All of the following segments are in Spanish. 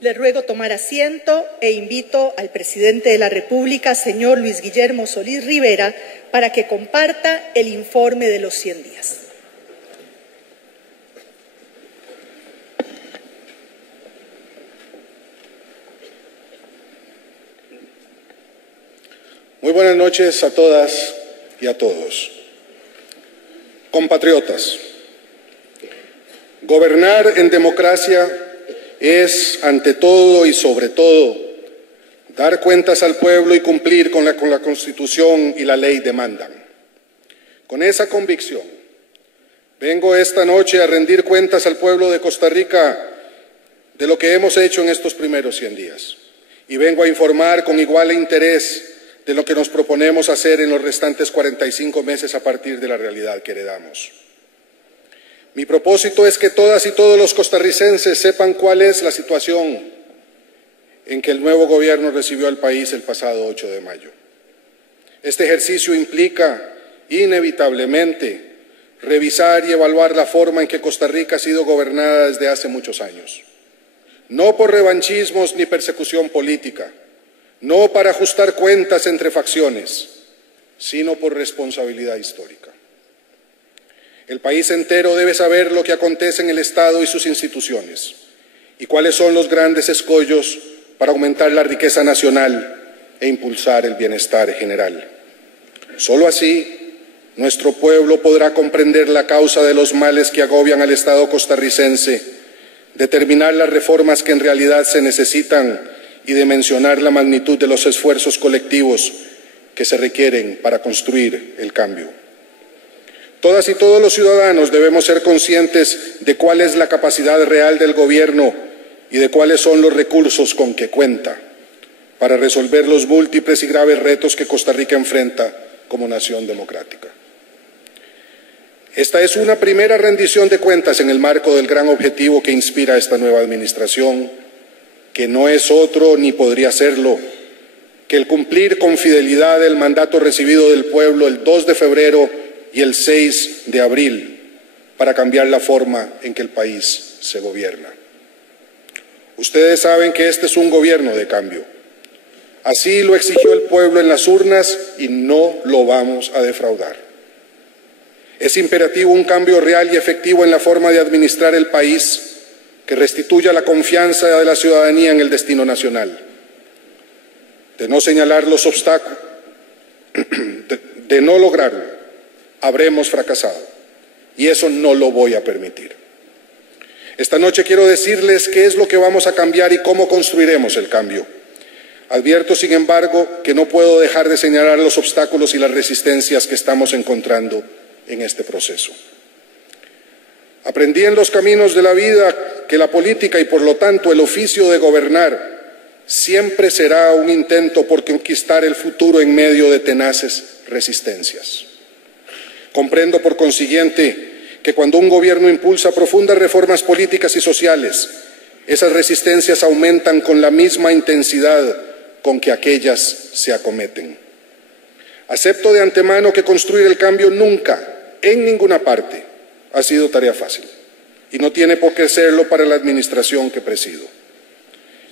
Le ruego tomar asiento e invito al presidente de la República, señor Luis Guillermo Solís Rivera, para que comparta el informe de los 100 días. Muy buenas noches a todas y a todos. Compatriotas, gobernar en democracia es, ante todo y sobre todo, dar cuentas al pueblo y cumplir con la Constitución y la ley demandan. Con esa convicción, vengo esta noche a rendir cuentas al pueblo de Costa Rica de lo que hemos hecho en estos primeros 100 días. Y vengo a informar con igual interés de lo que nos proponemos hacer en los restantes 45 meses a partir de la realidad que heredamos. Mi propósito es que todas y todos los costarricenses sepan cuál es la situación en que el nuevo gobierno recibió al país el pasado 8 de mayo. Este ejercicio implica, inevitablemente, revisar y evaluar la forma en que Costa Rica ha sido gobernada desde hace muchos años. No por revanchismos ni persecución política, no para ajustar cuentas entre facciones, sino por responsabilidad histórica. El país entero debe saber lo que acontece en el Estado y sus instituciones y cuáles son los grandes escollos para aumentar la riqueza nacional e impulsar el bienestar general. Solo así, nuestro pueblo podrá comprender la causa de los males que agobian al Estado costarricense, determinar las reformas que en realidad se necesitan y dimensionar la magnitud de los esfuerzos colectivos que se requieren para construir el cambio. Todas y todos los ciudadanos debemos ser conscientes de cuál es la capacidad real del gobierno y de cuáles son los recursos con que cuenta para resolver los múltiples y graves retos que Costa Rica enfrenta como nación democrática. Esta es una primera rendición de cuentas en el marco del gran objetivo que inspira a esta nueva administración, que no es otro ni podría serlo que el cumplir con fidelidad el mandato recibido del pueblo el 2 de febrero y el 6 de abril para cambiar la forma en que el país se gobierna. Ustedes saben que este es un gobierno de cambio. Así lo exigió el pueblo en las urnas y no lo vamos a defraudar. Es imperativo un cambio real y efectivo en la forma de administrar el país que restituya la confianza de la ciudadanía en el destino nacional. De no señalar los obstáculos, de no lograrlo, habremos fracasado, y eso no lo voy a permitir. Esta noche quiero decirles qué es lo que vamos a cambiar y cómo construiremos el cambio. Advierto, sin embargo, que no puedo dejar de señalar los obstáculos y las resistencias que estamos encontrando en este proceso. Aprendí en los caminos de la vida que la política y, por lo tanto, el oficio de gobernar siempre será un intento por conquistar el futuro en medio de tenaces resistencias. Comprendo, por consiguiente, que cuando un gobierno impulsa profundas reformas políticas y sociales, esas resistencias aumentan con la misma intensidad con que aquellas se acometen. Acepto de antemano que construir el cambio nunca, en ninguna parte, ha sido tarea fácil, y no tiene por qué serlo para la administración que presido.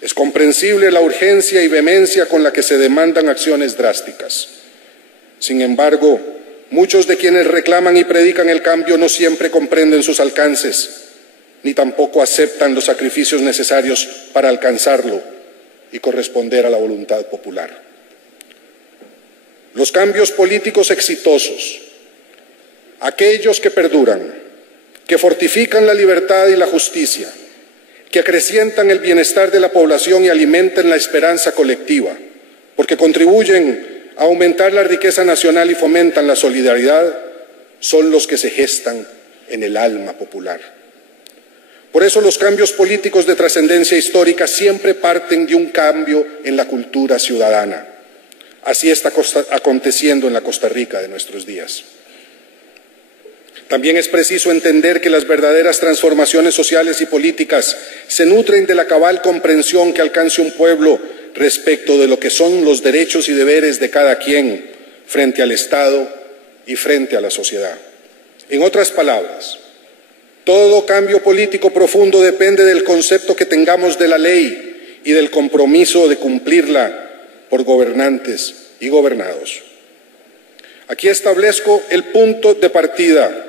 Es comprensible la urgencia y vehemencia con la que se demandan acciones drásticas. Sin embargo, muchos de quienes reclaman y predican el cambio no siempre comprenden sus alcances, ni tampoco aceptan los sacrificios necesarios para alcanzarlo y corresponder a la voluntad popular. Los cambios políticos exitosos, aquellos que perduran, que fortifican la libertad y la justicia, que acrecientan el bienestar de la población y alimentan la esperanza colectiva, porque contribuyen a aumentar la riqueza nacional y fomentan la solidaridad, son los que se gestan en el alma popular. Por eso los cambios políticos de trascendencia histórica siempre parten de un cambio en la cultura ciudadana. Así está aconteciendo en la Costa Rica de nuestros días. También es preciso entender que las verdaderas transformaciones sociales y políticas se nutren de la cabal comprensión que alcance un pueblo respecto de lo que son los derechos y deberes de cada quien frente al Estado y frente a la sociedad. En otras palabras, todo cambio político profundo depende del concepto que tengamos de la ley y del compromiso de cumplirla por gobernantes y gobernados. Aquí establezco el punto de partida,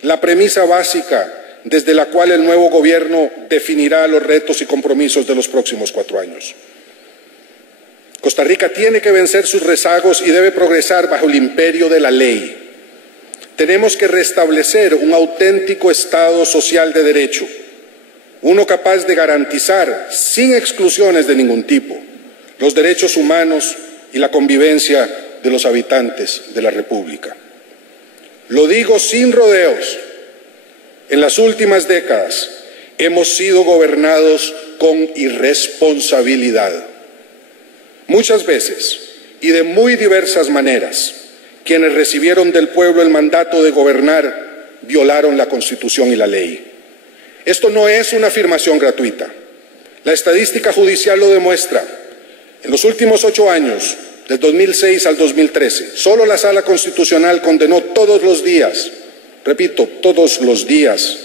la premisa básica desde la cual el nuevo gobierno definirá los retos y compromisos de los próximos 4 años. Costa Rica tiene que vencer sus rezagos y debe progresar bajo el imperio de la ley. Tenemos que restablecer un auténtico Estado social de derecho, uno capaz de garantizar, sin exclusiones de ningún tipo, los derechos humanos y la convivencia de los habitantes de la República. Lo digo sin rodeos. En las últimas décadas hemos sido gobernados con irresponsabilidad. Muchas veces y de muy diversas maneras, quienes recibieron del pueblo el mandato de gobernar violaron la Constitución y la ley. Esto no es una afirmación gratuita. La estadística judicial lo demuestra. En los últimos 8 años, del 2006 al 2013, solo la Sala Constitucional condenó todos los días, repito, todos los días,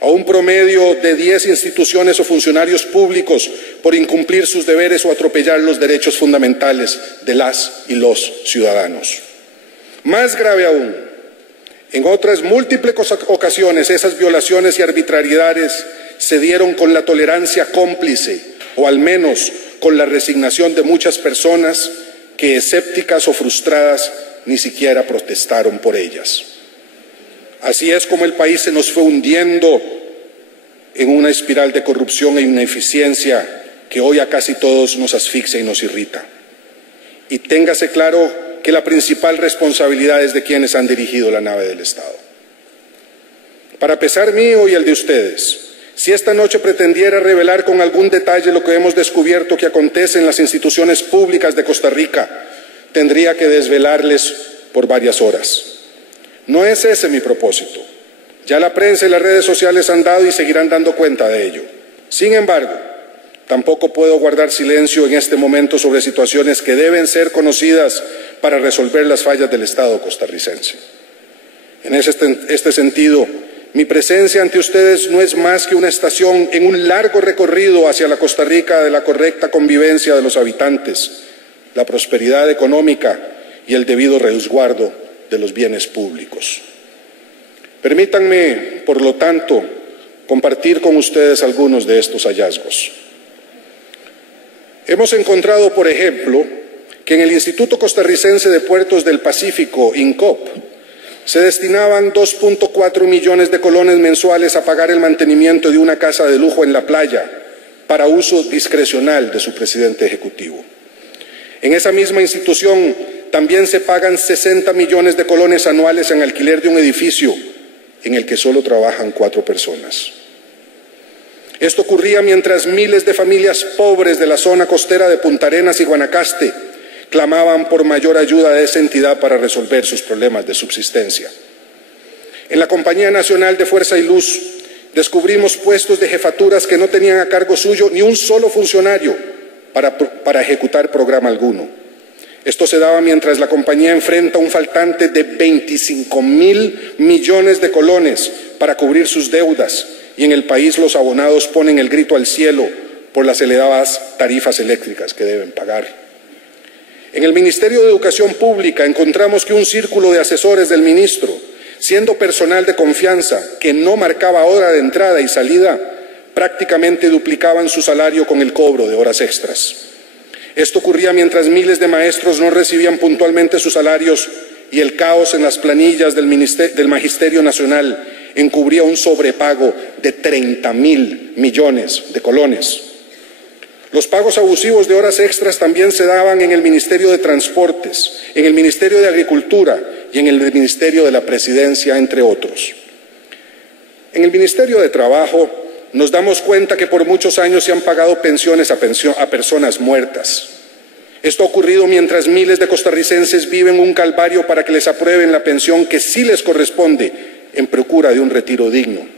a un promedio de 10 instituciones o funcionarios públicos por incumplir sus deberes o atropellar los derechos fundamentales de las y los ciudadanos. Más grave aún, en otras múltiples ocasiones esas violaciones y arbitrariedades se dieron con la tolerancia cómplice o al menos con la resignación de muchas personas que, escépticas o frustradas, ni siquiera protestaron por ellas. Así es como el país se nos fue hundiendo en una espiral de corrupción e ineficiencia que hoy a casi todos nos asfixia y nos irrita. Y téngase claro que la principal responsabilidad es de quienes han dirigido la nave del Estado. Para pesar mío y el de ustedes, si esta noche pretendiera revelar con algún detalle lo que hemos descubierto que acontece en las instituciones públicas de Costa Rica, tendría que desvelarles por varias horas. No es ese mi propósito. Ya la prensa y las redes sociales han dado y seguirán dando cuenta de ello. Sin embargo, tampoco puedo guardar silencio en este momento sobre situaciones que deben ser conocidas para resolver las fallas del Estado costarricense. En este sentido, mi presencia ante ustedes no es más que una estación en un largo recorrido hacia la Costa Rica de la correcta convivencia de los habitantes, la prosperidad económica y el debido resguardo de los bienes públicos. Permítanme, por lo tanto, compartir con ustedes algunos de estos hallazgos. Hemos encontrado, por ejemplo, que en el Instituto Costarricense de Puertos del Pacífico, INCOP, se destinaban 2.4 millones de colones mensuales a pagar el mantenimiento de una casa de lujo en la playa para uso discrecional de su presidente ejecutivo. En esa misma institución también se pagan 60 millones de colones anuales en alquiler de un edificio en el que solo trabajan 4 personas. Esto ocurría mientras miles de familias pobres de la zona costera de Punta Arenas y Guanacaste clamaban por mayor ayuda de esa entidad para resolver sus problemas de subsistencia. En la Compañía Nacional de Fuerza y Luz descubrimos puestos de jefaturas que no tenían a cargo suyo ni un solo funcionario para ejecutar programa alguno. Esto se daba mientras la compañía enfrenta un faltante de 25.000 millones de colones para cubrir sus deudas y en el país los abonados ponen el grito al cielo por las elevadas tarifas eléctricas que deben pagar. En el Ministerio de Educación Pública encontramos que un círculo de asesores del ministro, siendo personal de confianza que no marcaba hora de entrada y salida, prácticamente duplicaban su salario con el cobro de horas extras. Esto ocurría mientras miles de maestros no recibían puntualmente sus salarios y el caos en las planillas del Magisterio Nacional encubría un sobrepago de 30.000 millones de colones. Los pagos abusivos de horas extras también se daban en el Ministerio de Transportes, en el Ministerio de Agricultura y en el Ministerio de la Presidencia, entre otros. En el Ministerio de Trabajo nos damos cuenta que por muchos años se han pagado pensiones a personas muertas. Esto ha ocurrido mientras miles de costarricenses viven un calvario para que les aprueben la pensión que sí les corresponde en procura de un retiro digno.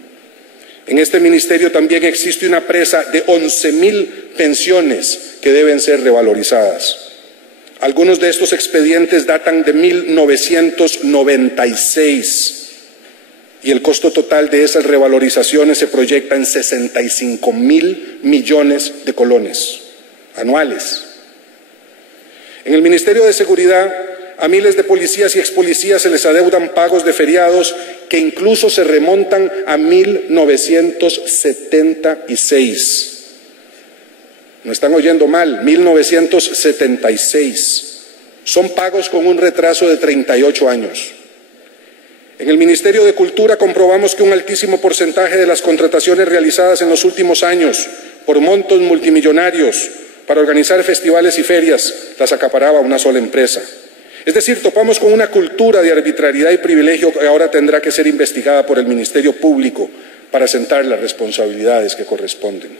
En este ministerio también existe una presa de 11.000 pensiones que deben ser revalorizadas. Algunos de estos expedientes datan de 1996 y el costo total de esas revalorizaciones se proyecta en 65.000 millones de colones. anuales. En el Ministerio de Seguridad, a miles de policías y expolicías se les adeudan pagos de feriados que incluso se remontan a 1976. No están oyendo mal, 1976. Son pagos con un retraso de 38 años. En el Ministerio de Cultura comprobamos que un altísimo porcentaje de las contrataciones realizadas en los últimos años por montos multimillonarios para organizar festivales y ferias las acaparaba una sola empresa. Es decir, topamos con una cultura de arbitrariedad y privilegio que ahora tendrá que ser investigada por el Ministerio Público para sentar las responsabilidades que corresponden.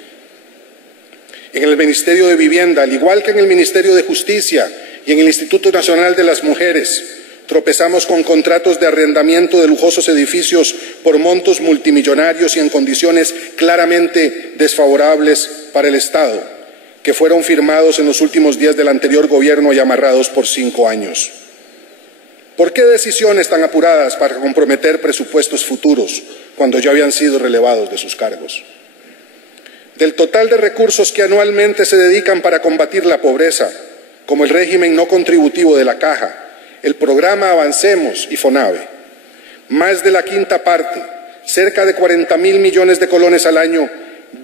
En el Ministerio de Vivienda, al igual que en el Ministerio de Justicia y en el Instituto Nacional de las Mujeres, tropezamos con contratos de arrendamiento de lujosos edificios por montos multimillonarios y en condiciones claramente desfavorables para el Estado, que fueron firmados en los últimos días del anterior gobierno y amarrados por 5 años. ¿Por qué decisiones tan apuradas para comprometer presupuestos futuros cuando ya habían sido relevados de sus cargos? Del total de recursos que anualmente se dedican para combatir la pobreza, como el régimen no contributivo de la Caja, el programa Avancemos y FONAVE, más de la quinta parte, cerca de 40.000 millones de colones al año,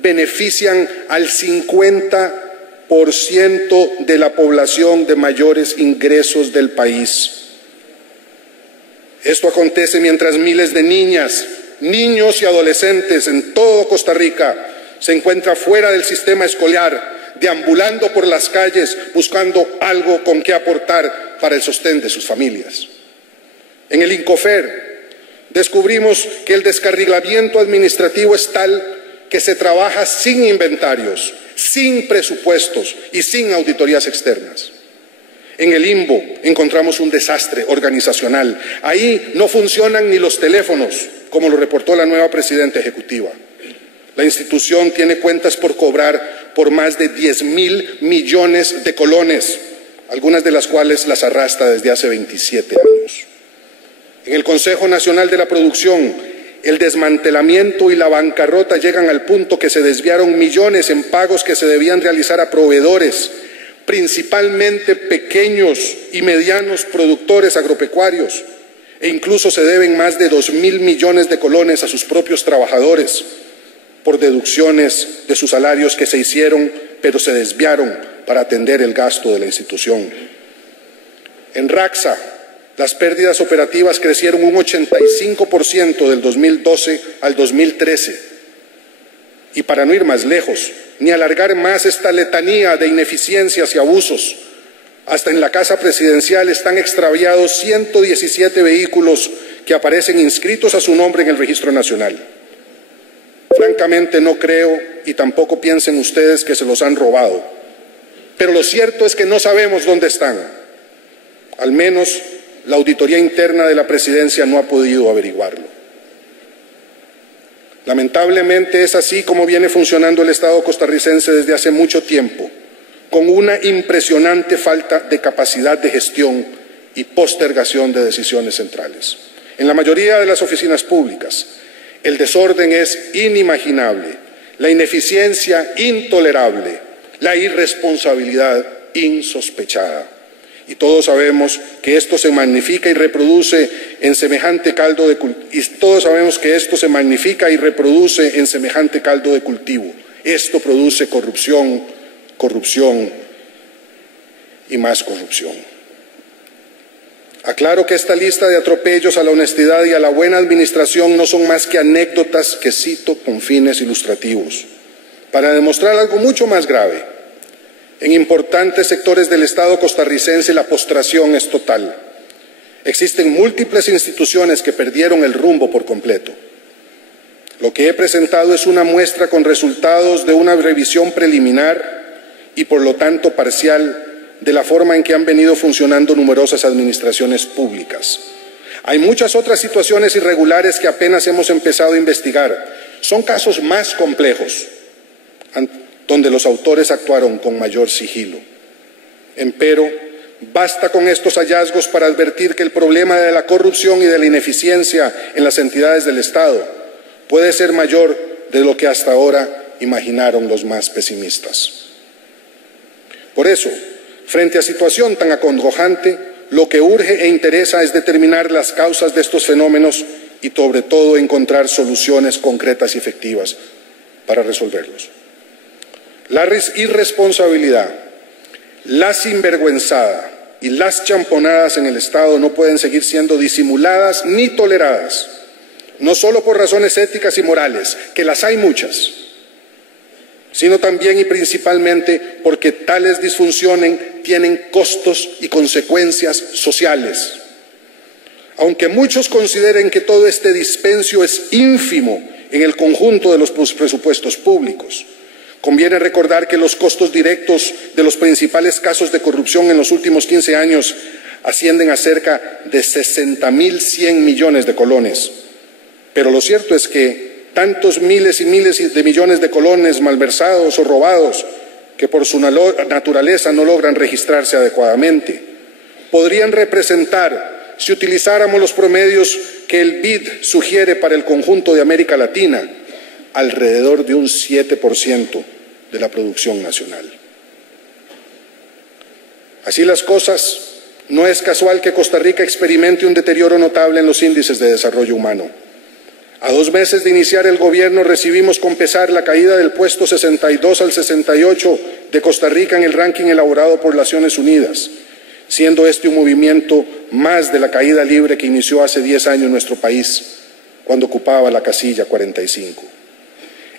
benefician al 50% de la población de mayores ingresos del país. Esto acontece mientras miles de niñas, niños y adolescentes en todo Costa Rica se encuentran fuera del sistema escolar, deambulando por las calles buscando algo con qué aportar para el sostén de sus familias. En el Incofer descubrimos que el descarrilamiento administrativo es tal que se trabaja sin inventarios, sin presupuestos y sin auditorías externas. En el INVO encontramos un desastre organizacional. Ahí no funcionan ni los teléfonos, como lo reportó la nueva presidenta ejecutiva. La institución tiene cuentas por cobrar por más de 10.000 millones de colones, algunas de las cuales las arrastra desde hace 27 años. En el Consejo Nacional de la Producción, el desmantelamiento y la bancarrota llegan al punto que se desviaron millones en pagos que se debían realizar a proveedores, principalmente pequeños y medianos productores agropecuarios, e incluso se deben más de 2.000 millones de colones a sus propios trabajadores por deducciones de sus salarios que se hicieron, pero se desviaron para atender el gasto de la institución. En RACSA, las pérdidas operativas crecieron un 85% del 2012 al 2013. Y para no ir más lejos, ni alargar más esta letanía de ineficiencias y abusos, hasta en la Casa Presidencial están extraviados 117 vehículos que aparecen inscritos a su nombre en el Registro Nacional. Francamente no creo, y tampoco piensen ustedes que se los han robado, pero lo cierto es que no sabemos dónde están. Al menos la auditoría interna de la Presidencia no ha podido averiguarlo. Lamentablemente es así como viene funcionando el Estado costarricense desde hace mucho tiempo, con una impresionante falta de capacidad de gestión y postergación de decisiones centrales. En la mayoría de las oficinas públicas, el desorden es inimaginable, la ineficiencia intolerable, la irresponsabilidad insospechada. Y todos sabemos que esto se magnifica y reproduce en semejante caldo de cultivo. Esto produce corrupción, corrupción y más corrupción. Aclaro que esta lista de atropellos a la honestidad y a la buena administración no son más que anécdotas que cito con fines ilustrativos, para demostrar algo mucho más grave. En importantes sectores del Estado costarricense la postración es total. Existen múltiples instituciones que perdieron el rumbo por completo. Lo que he presentado es una muestra con resultados de una revisión preliminar y por lo tanto parcial de la forma en que han venido funcionando numerosas administraciones públicas. Hay muchas otras situaciones irregulares que apenas hemos empezado a investigar. Son casos más complejos, donde los autores actuaron con mayor sigilo. Empero, basta con estos hallazgos para advertir que el problema de la corrupción y de la ineficiencia en las entidades del Estado puede ser mayor de lo que hasta ahora imaginaron los más pesimistas. Por eso, frente a situación tan acongojante, lo que urge e interesa es determinar las causas de estos fenómenos y, sobre todo, encontrar soluciones concretas y efectivas para resolverlos. La irresponsabilidad, la sinvergüenzada y las champonadas en el Estado no pueden seguir siendo disimuladas ni toleradas, no solo por razones éticas y morales, que las hay muchas, sino también y principalmente porque tales disfunciones tienen costos y consecuencias sociales. Aunque muchos consideren que todo este dispendio es ínfimo en el conjunto de los presupuestos públicos, conviene recordar que los costos directos de los principales casos de corrupción en los últimos 15 años ascienden a cerca de 60.100 millones de colones. Pero lo cierto es que tantos miles y miles de millones de colones malversados o robados, que por su naturaleza no logran registrarse adecuadamente, podrían representar, si utilizáramos los promedios que el BID sugiere para el conjunto de América Latina, alrededor de un 7% de la producción nacional. Así las cosas, no es casual que Costa Rica experimente un deterioro notable en los índices de desarrollo humano. A 2 meses de iniciar el gobierno recibimos con pesar la caída del puesto 62 al 68 de Costa Rica en el ranking elaborado por Naciones Unidas, siendo este un movimiento más de la caída libre que inició hace 10 años en nuestro país, cuando ocupaba la casilla 45.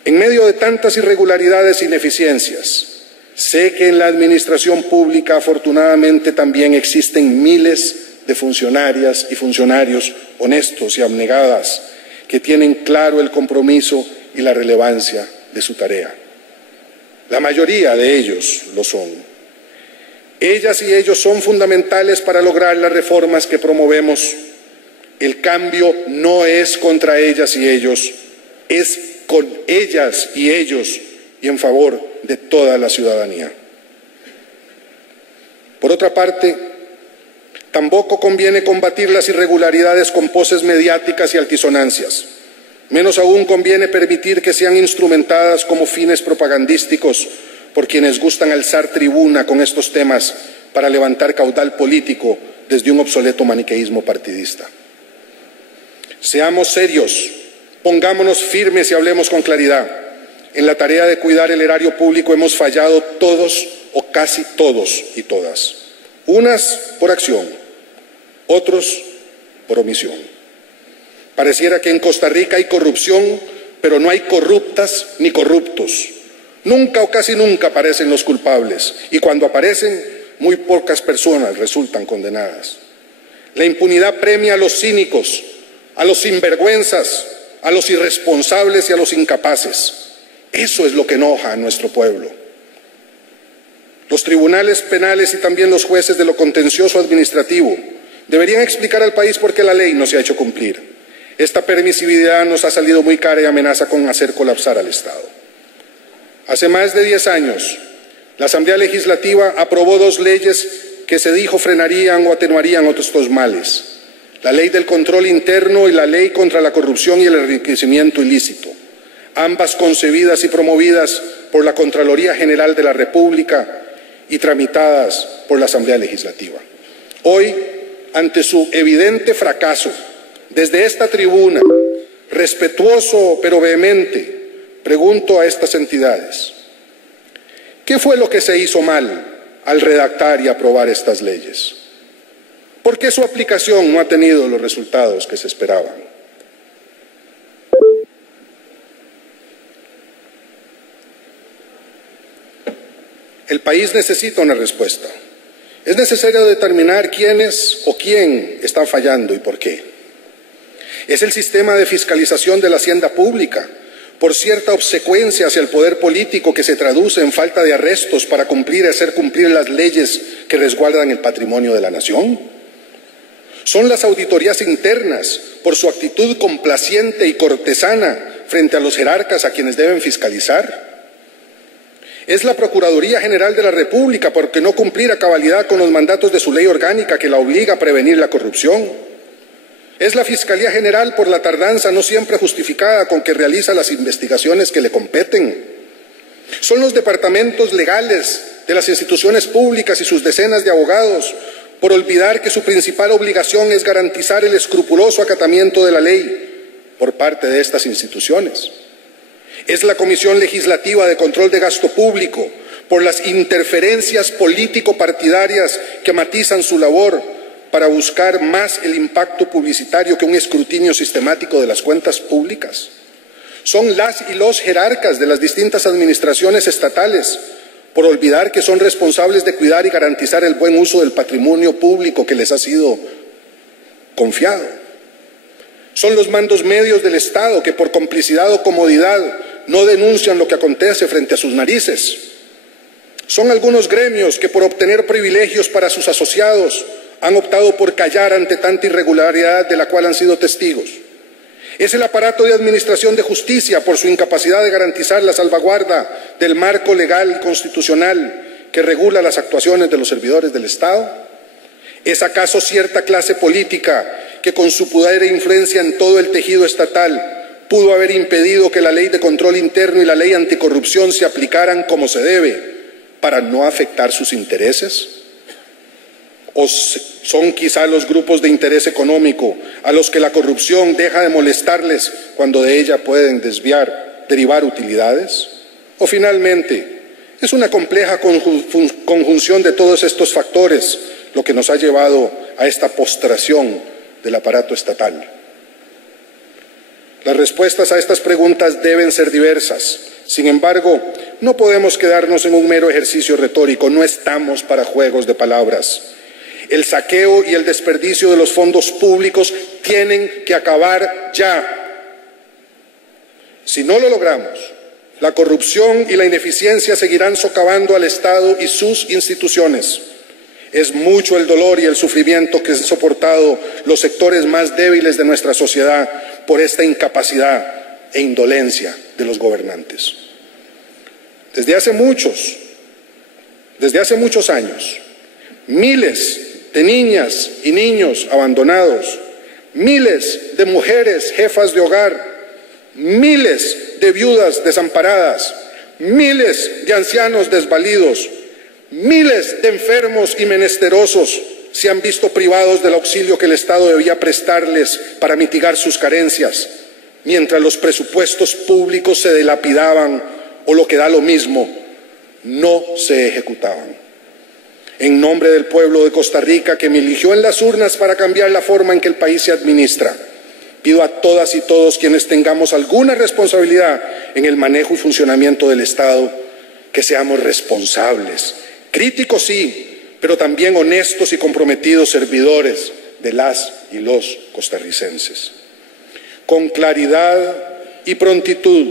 En medio de tantas irregularidades e ineficiencias, sé que en la administración pública afortunadamente también existen miles de funcionarias y funcionarios honestos y abnegadas que tienen claro el compromiso y la relevancia de su tarea. La mayoría de ellos lo son. Ellas y ellos son fundamentales para lograr las reformas que promovemos. El cambio no es contra ellas y ellos, es con ellas y ellos y en favor de toda la ciudadanía. Por otra parte, tampoco conviene combatir las irregularidades con poses mediáticas y altisonancias. Menos aún conviene permitir que sean instrumentadas como fines propagandísticos por quienes gustan alzar tribuna con estos temas para levantar caudal político desde un obsoleto maniqueísmo partidista. Seamos serios, pongámonos firmes y hablemos con claridad. En la tarea de cuidar el erario público hemos fallado todos o casi todos y todas. Unas por acción, otros por omisión. Pareciera que en Costa Rica hay corrupción, pero no hay corruptas ni corruptos. Nunca o casi nunca aparecen los culpables, y cuando aparecen, muy pocas personas resultan condenadas. La impunidad premia a los cínicos, a los sinvergüenzas, a los irresponsables y a los incapaces. Eso es lo que enoja a nuestro pueblo. Los tribunales penales y también los jueces de lo contencioso administrativo deberían explicar al país por qué la ley no se ha hecho cumplir. Esta permisividad nos ha salido muy cara y amenaza con hacer colapsar al Estado. Hace más de 10 años, la Asamblea Legislativa aprobó 2 leyes que se dijo frenarían o atenuarían estos males: la Ley del Control Interno y la Ley contra la Corrupción y el Enriquecimiento Ilícito, ambas concebidas y promovidas por la Contraloría General de la República y tramitadas por la Asamblea Legislativa. Hoy, ante su evidente fracaso, desde esta tribuna, respetuoso pero vehemente, pregunto a estas entidades: ¿qué fue lo que se hizo mal al redactar y aprobar estas leyes? ¿Por qué su aplicación no ha tenido los resultados que se esperaban? El país necesita una respuesta. Es necesario determinar quiénes o quién está fallando y por qué. Es el sistema de fiscalización de la hacienda pública, por cierta obsecuencia hacia el poder político que se traduce en falta de arrestos para cumplir y hacer cumplir las leyes que resguardan el patrimonio de la nación. Son las auditorías internas, por su actitud complaciente y cortesana frente a los jerarcas a quienes deben fiscalizar. Es la Procuraduría General de la República porque no cumplir a cabalidad con los mandatos de su ley orgánica que la obliga a prevenir la corrupción. Es la Fiscalía General por la tardanza no siempre justificada con que realiza las investigaciones que le competen. Son los departamentos legales de las instituciones públicas y sus decenas de abogados por olvidar que su principal obligación es garantizar el escrupuloso acatamiento de la ley por parte de estas instituciones. Es la Comisión Legislativa de Control de Gasto Público, por las interferencias político-partidarias que matizan su labor para buscar más el impacto publicitario que un escrutinio sistemático de las cuentas públicas. Son las y los jerarcas de las distintas administraciones estatales, por olvidar que son responsables de cuidar y garantizar el buen uso del patrimonio público que les ha sido confiado. Son los mandos medios del Estado que por complicidad o comodidad no denuncian lo que acontece frente a sus narices. Son algunos gremios que por obtener privilegios para sus asociados han optado por callar ante tanta irregularidad de la cual han sido testigos. Es el aparato de administración de justicia por su incapacidad de garantizar la salvaguarda del marco legal y constitucional que regula las actuaciones de los servidores del Estado. ¿Es acaso cierta clase política que con su poder e influencia en todo el tejido estatal pudo haber impedido que la ley de control interno y la ley anticorrupción se aplicaran como se debe para no afectar sus intereses? ¿O son quizá los grupos de interés económico a los que la corrupción deja de molestarles cuando de ella pueden derivar utilidades? ¿O finalmente es una compleja conjunción de todos estos factores lo que nos ha llevado a esta postración del aparato estatal? Las respuestas a estas preguntas deben ser diversas. Sin embargo, no podemos quedarnos en un mero ejercicio retórico, no estamos para juegos de palabras. El saqueo y el desperdicio de los fondos públicos tienen que acabar ya. Si no lo logramos, la corrupción y la ineficiencia seguirán socavando al Estado y sus instituciones. Es mucho el dolor y el sufrimiento que han soportado los sectores más débiles de nuestra sociedad por esta incapacidad e indolencia de los gobernantes. Desde hace muchos años, miles de niñas y niños abandonados, miles de mujeres jefas de hogar, miles de viudas desamparadas, miles de ancianos desvalidos, miles de enfermos y menesterosos se han visto privados del auxilio que el Estado debía prestarles para mitigar sus carencias, mientras los presupuestos públicos se dilapidaban o, lo que da lo mismo, no se ejecutaban. En nombre del pueblo de Costa Rica, que me eligió en las urnas para cambiar la forma en que el país se administra, pido a todas y todos quienes tengamos alguna responsabilidad en el manejo y funcionamiento del Estado que seamos responsables, críticos sí, pero también honestos y comprometidos servidores de las y los costarricenses. Con claridad y prontitud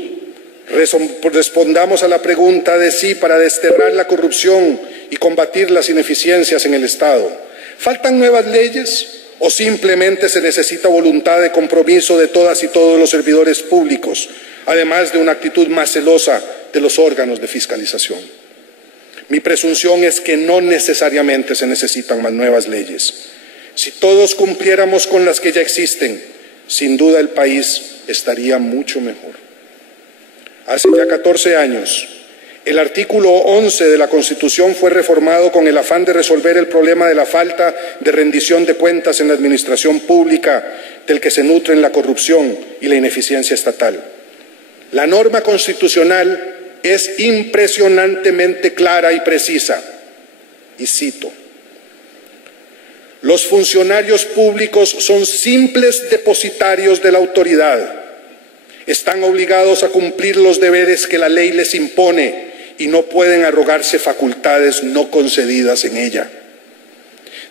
respondamos a la pregunta de sí para desterrar la corrupción y combatir las ineficiencias en el Estado. ¿Faltan nuevas leyes o simplemente se necesita voluntad de compromiso de todas y todos los servidores públicos, además de una actitud más celosa de los órganos de fiscalización? Mi presunción es que no necesariamente se necesitan más nuevas leyes. Si todos cumpliéramos con las que ya existen, sin duda el país estaría mucho mejor. Hace ya 14 años, el artículo 11 de la Constitución fue reformado con el afán de resolver el problema de la falta de rendición de cuentas en la administración pública del que se nutren la corrupción y la ineficiencia estatal. La norma constitucional es impresionantemente clara y precisa, y cito: los funcionarios públicos son simples depositarios de la autoridad. Están obligados a cumplir los deberes que la ley les impone y no pueden arrogarse facultades no concedidas en ella.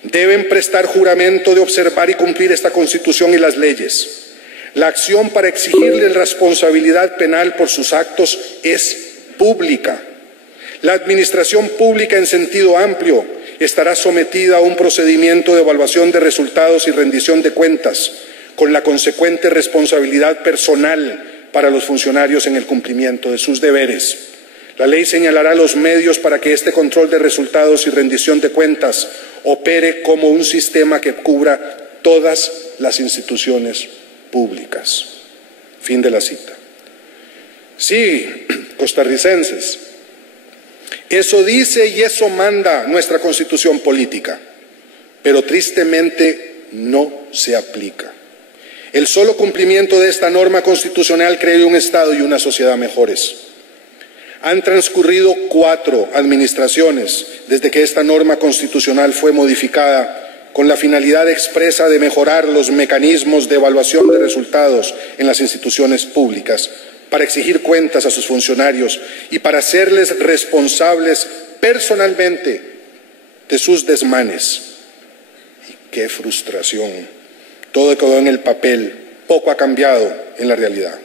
Deben prestar juramento de observar y cumplir esta Constitución y las leyes. La acción para exigirle responsabilidad penal por sus actos es pública. La administración pública en sentido amplio estará sometida a un procedimiento de evaluación de resultados y rendición de cuentas, con la consecuente responsabilidad personal para los funcionarios en el cumplimiento de sus deberes. La ley señalará los medios para que este control de resultados y rendición de cuentas opere como un sistema que cubra todas las instituciones públicas. Fin de la cita. Sí, costarricenses, Eso dice y eso manda nuestra Constitución política, pero tristemente no se aplica. El solo cumplimiento de esta norma constitucional crea un Estado y una sociedad mejores. Han transcurrido 4 administraciones desde que esta norma constitucional fue modificada con la finalidad expresa de mejorar los mecanismos de evaluación de resultados en las instituciones públicas, para exigir cuentas a sus funcionarios y para hacerles responsables personalmente de sus desmanes. Y qué frustración. Todo quedó en el papel, poco ha cambiado en la realidad.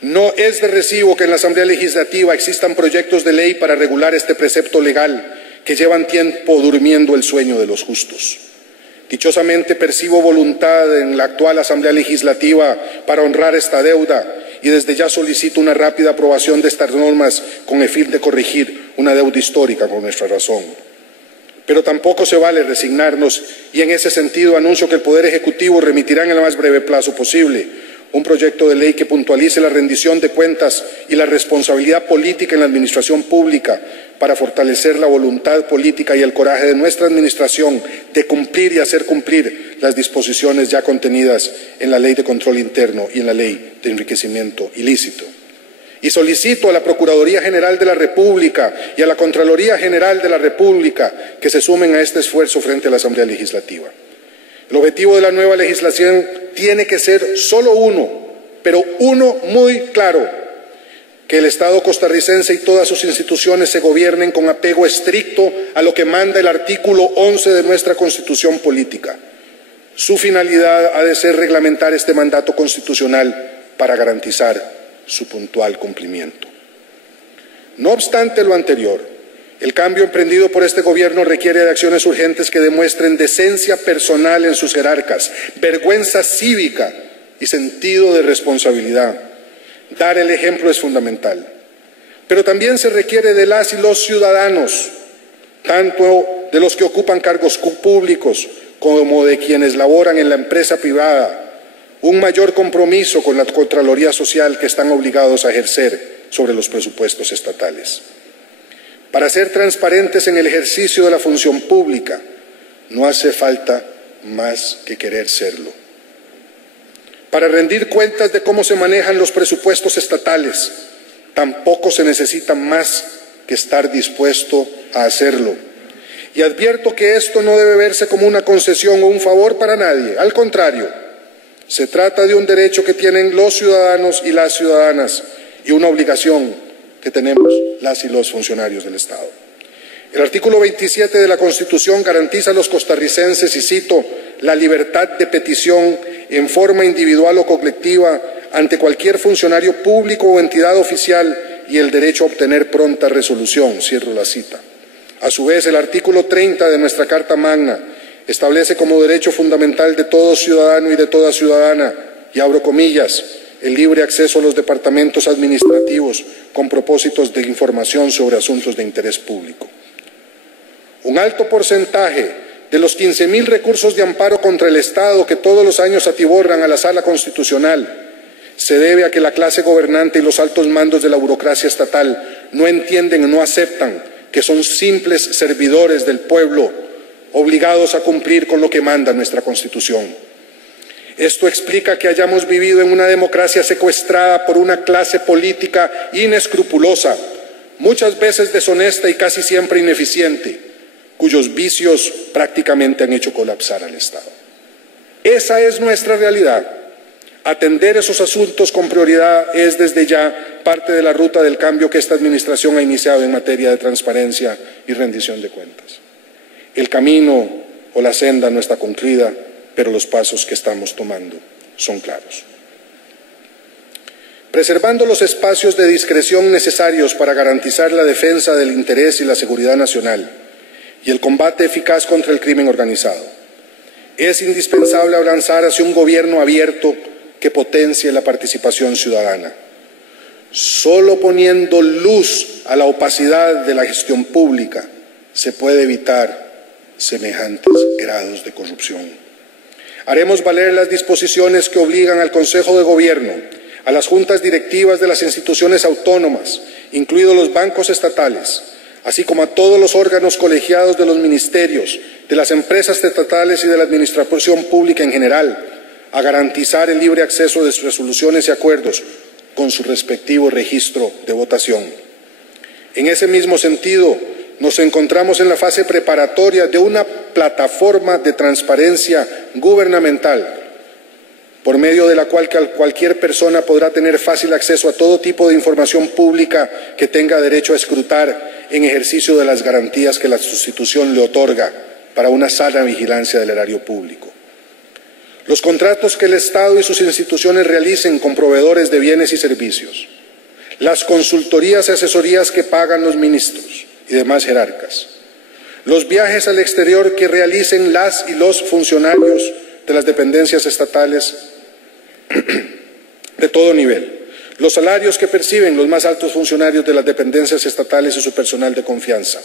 No es de recibo que en la Asamblea Legislativa existan proyectos de ley para regular este precepto legal que llevan tiempo durmiendo el sueño de los justos. Dichosamente percibo voluntad en la actual Asamblea Legislativa para honrar esta deuda y desde ya solicito una rápida aprobación de estas normas con el fin de corregir una deuda histórica con nuestra razón. Pero tampoco se vale resignarnos y en ese sentido anuncio que el Poder Ejecutivo remitirá en el más breve plazo posible un proyecto de ley que puntualice la rendición de cuentas y la responsabilidad política en la administración pública para fortalecer la voluntad política y el coraje de nuestra administración de cumplir y hacer cumplir las disposiciones ya contenidas en la Ley de Control Interno y en la Ley de Enriquecimiento Ilícito. Y solicito a la Procuraduría General de la República y a la Contraloría General de la República que se sumen a este esfuerzo frente a la Asamblea Legislativa. El objetivo de la nueva legislación tiene que ser solo uno, pero uno muy claro: que el Estado costarricense y todas sus instituciones se gobiernen con apego estricto a lo que manda el artículo 11 de nuestra Constitución política. Su finalidad ha de ser reglamentar este mandato constitucional para garantizar su puntual cumplimiento. No obstante lo anterior, el cambio emprendido por este gobierno requiere de acciones urgentes que demuestren decencia personal en sus jerarcas, vergüenza cívica y sentido de responsabilidad. Dar el ejemplo es fundamental. Pero también se requiere de las y los ciudadanos, tanto de los que ocupan cargos públicos como de quienes laboran en la empresa privada, un mayor compromiso con la Contraloría Social que están obligados a ejercer sobre los presupuestos estatales. Para ser transparentes en el ejercicio de la función pública, no hace falta más que querer serlo. Para rendir cuentas de cómo se manejan los presupuestos estatales, tampoco se necesita más que estar dispuesto a hacerlo. Y advierto que esto no debe verse como una concesión o un favor para nadie. Al contrario, se trata de un derecho que tienen los ciudadanos y las ciudadanas y una obligación que tenemos las y los funcionarios del Estado. El artículo 27 de la Constitución garantiza a los costarricenses, y cito, la libertad de petición en forma individual o colectiva ante cualquier funcionario público o entidad oficial y el derecho a obtener pronta resolución, cierro la cita. A su vez, el artículo 30 de nuestra Carta Magna establece como derecho fundamental de todo ciudadano y de toda ciudadana, y abro comillas, el libre acceso a los departamentos administrativos con propósitos de información sobre asuntos de interés público. Un alto porcentaje de los 15.000 recursos de amparo contra el Estado que todos los años atiborran a la Sala Constitucional se debe a que la clase gobernante y los altos mandos de la burocracia estatal no entienden y no aceptan que son simples servidores del pueblo obligados a cumplir con lo que manda nuestra Constitución. Esto explica que hayamos vivido en una democracia secuestrada por una clase política inescrupulosa, muchas veces deshonesta y casi siempre ineficiente, cuyos vicios prácticamente han hecho colapsar al Estado. Esa es nuestra realidad. Atender esos asuntos con prioridad es desde ya parte de la ruta del cambio que esta administración ha iniciado en materia de transparencia y rendición de cuentas. El camino o la senda no está concluida, pero los pasos que estamos tomando son claros. Preservando los espacios de discreción necesarios para garantizar la defensa del interés y la seguridad nacional y el combate eficaz contra el crimen organizado, es indispensable avanzar hacia un gobierno abierto que potencie la participación ciudadana. Solo poniendo luz a la opacidad de la gestión pública se puede evitar semejantes grados de corrupción. Haremos valer las disposiciones que obligan al Consejo de Gobierno, a las juntas directivas de las instituciones autónomas, incluidos los bancos estatales, así como a todos los órganos colegiados de los ministerios, de las empresas estatales y de la administración pública en general, a garantizar el libre acceso de sus resoluciones y acuerdos con su respectivo registro de votación. En ese mismo sentido, nos encontramos en la fase preparatoria de una plataforma de transparencia gubernamental, por medio de la cual cualquier persona podrá tener fácil acceso a todo tipo de información pública que tenga derecho a escrutar en ejercicio de las garantías que la Constitución le otorga para una sana vigilancia del erario público. Los contratos que el Estado y sus instituciones realicen con proveedores de bienes y servicios, las consultorías y asesorías que pagan los ministros y demás jerarcas, los viajes al exterior que realicen las y los funcionarios de las dependencias estatales de todo nivel, los salarios que perciben los más altos funcionarios de las dependencias estatales y su personal de confianza,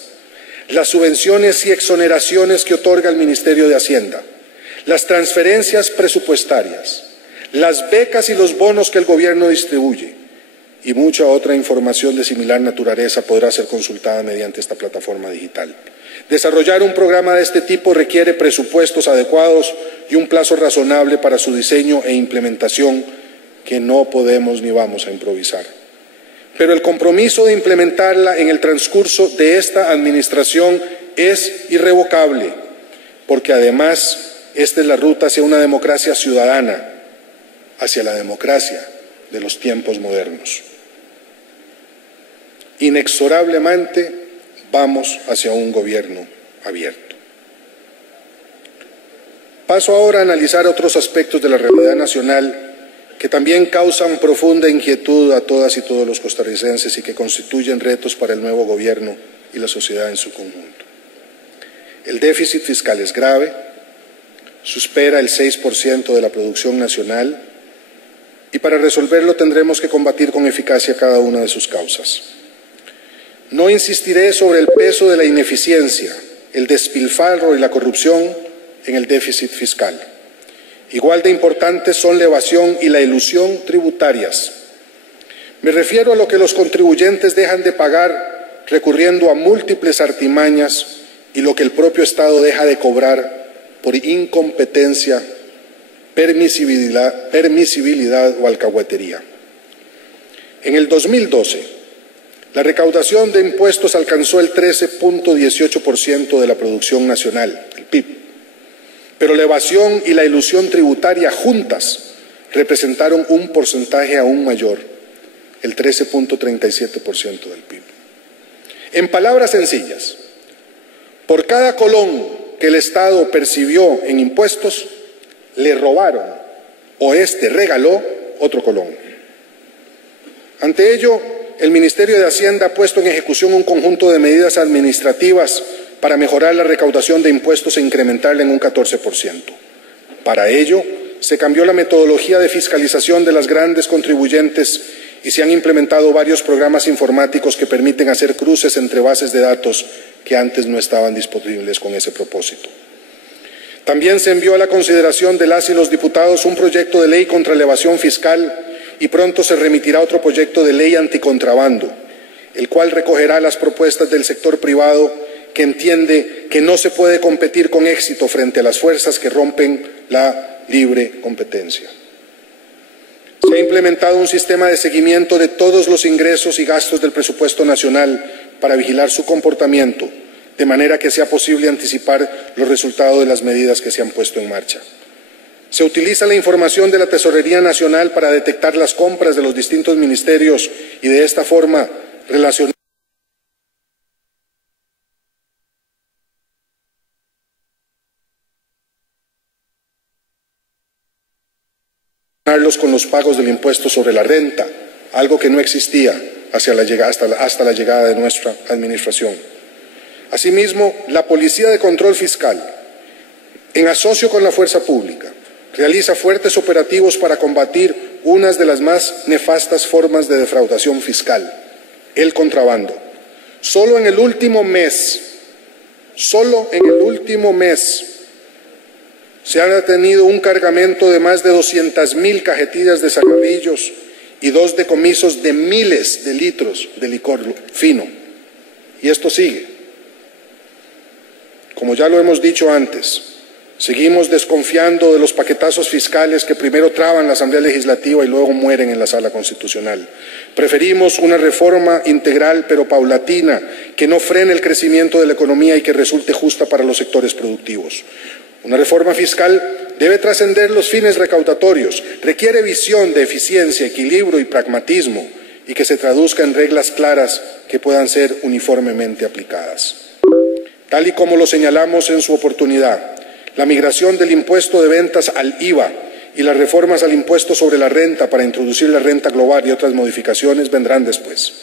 las subvenciones y exoneraciones que otorga el Ministerio de Hacienda, las transferencias presupuestarias, las becas y los bonos que el gobierno distribuye y mucha otra información de similar naturaleza podrá ser consultada mediante esta plataforma digital. Desarrollar un programa de este tipo requiere presupuestos adecuados y un plazo razonable para su diseño e implementación que no podemos ni vamos a improvisar. Pero el compromiso de implementarla en el transcurso de esta administración es irrevocable, porque además esta es la ruta hacia una democracia ciudadana, hacia la democracia de los tiempos modernos. Inexorablemente vamos hacia un gobierno abierto. Paso ahora a analizar otros aspectos de la realidad nacional que también causan profunda inquietud a todas y todos los costarricenses y que constituyen retos para el nuevo gobierno y la sociedad en su conjunto. El déficit fiscal es grave, supera el 6% de la producción nacional y para resolverlo tendremos que combatir con eficacia cada una de sus causas. No insistiré sobre el peso de la ineficiencia, el despilfarro y la corrupción en el déficit fiscal. Igual de importantes son la evasión y la elusión tributarias. Me refiero a lo que los contribuyentes dejan de pagar recurriendo a múltiples artimañas y lo que el propio Estado deja de cobrar por incompetencia, permisibilidad o alcahuetería. En el 2012, la recaudación de impuestos alcanzó el 13.18% de la producción nacional, el PIB. Pero la evasión y la elusión tributaria juntas representaron un porcentaje aún mayor, el 13.37% del PIB. En palabras sencillas, por cada colón que el Estado percibió en impuestos, le robaron o éste regaló otro colón. Ante ello, el Ministerio de Hacienda ha puesto en ejecución un conjunto de medidas administrativas para mejorar la recaudación de impuestos e incrementarla en un 14%. Para ello, se cambió la metodología de fiscalización de las grandes contribuyentes y se han implementado varios programas informáticos que permiten hacer cruces entre bases de datos que antes no estaban disponibles con ese propósito. También se envió a la consideración de las y los diputados un proyecto de ley contra la evasión fiscal y pronto se remitirá otro proyecto de ley anticontrabando, el cual recogerá las propuestas del sector privado que entiende que no se puede competir con éxito frente a las fuerzas que rompen la libre competencia. Se ha implementado un sistema de seguimiento de todos los ingresos y gastos del presupuesto nacional para vigilar su comportamiento, de manera que sea posible anticipar los resultados de las medidas que se han puesto en marcha. Se utiliza la información de la Tesorería Nacional para detectar las compras de los distintos ministerios y de esta forma relacionarlos con los pagos del impuesto sobre la renta, algo que no existía hasta la llegada de nuestra administración. Asimismo, la Policía de Control Fiscal, en asocio con la Fuerza Pública, realiza fuertes operativos para combatir una de las más nefastas formas de defraudación fiscal, el contrabando. Solo en el último mes, se ha detenido un cargamento de más de 200.000 cajetillas de cigarrillos y 2 decomisos de miles de litros de licor fino. Y esto sigue. Como ya lo hemos dicho antes, seguimos desconfiando de los paquetazos fiscales que primero traban la Asamblea Legislativa y luego mueren en la Sala Constitucional. Preferimos una reforma integral pero paulatina, que no frene el crecimiento de la economía y que resulte justa para los sectores productivos. Una reforma fiscal debe trascender los fines recaudatorios, requiere visión de eficiencia, equilibrio y pragmatismo, y que se traduzca en reglas claras que puedan ser uniformemente aplicadas. Tal y como lo señalamos en su oportunidad, la migración del impuesto de ventas al IVA y las reformas al impuesto sobre la renta para introducir la renta global y otras modificaciones vendrán después.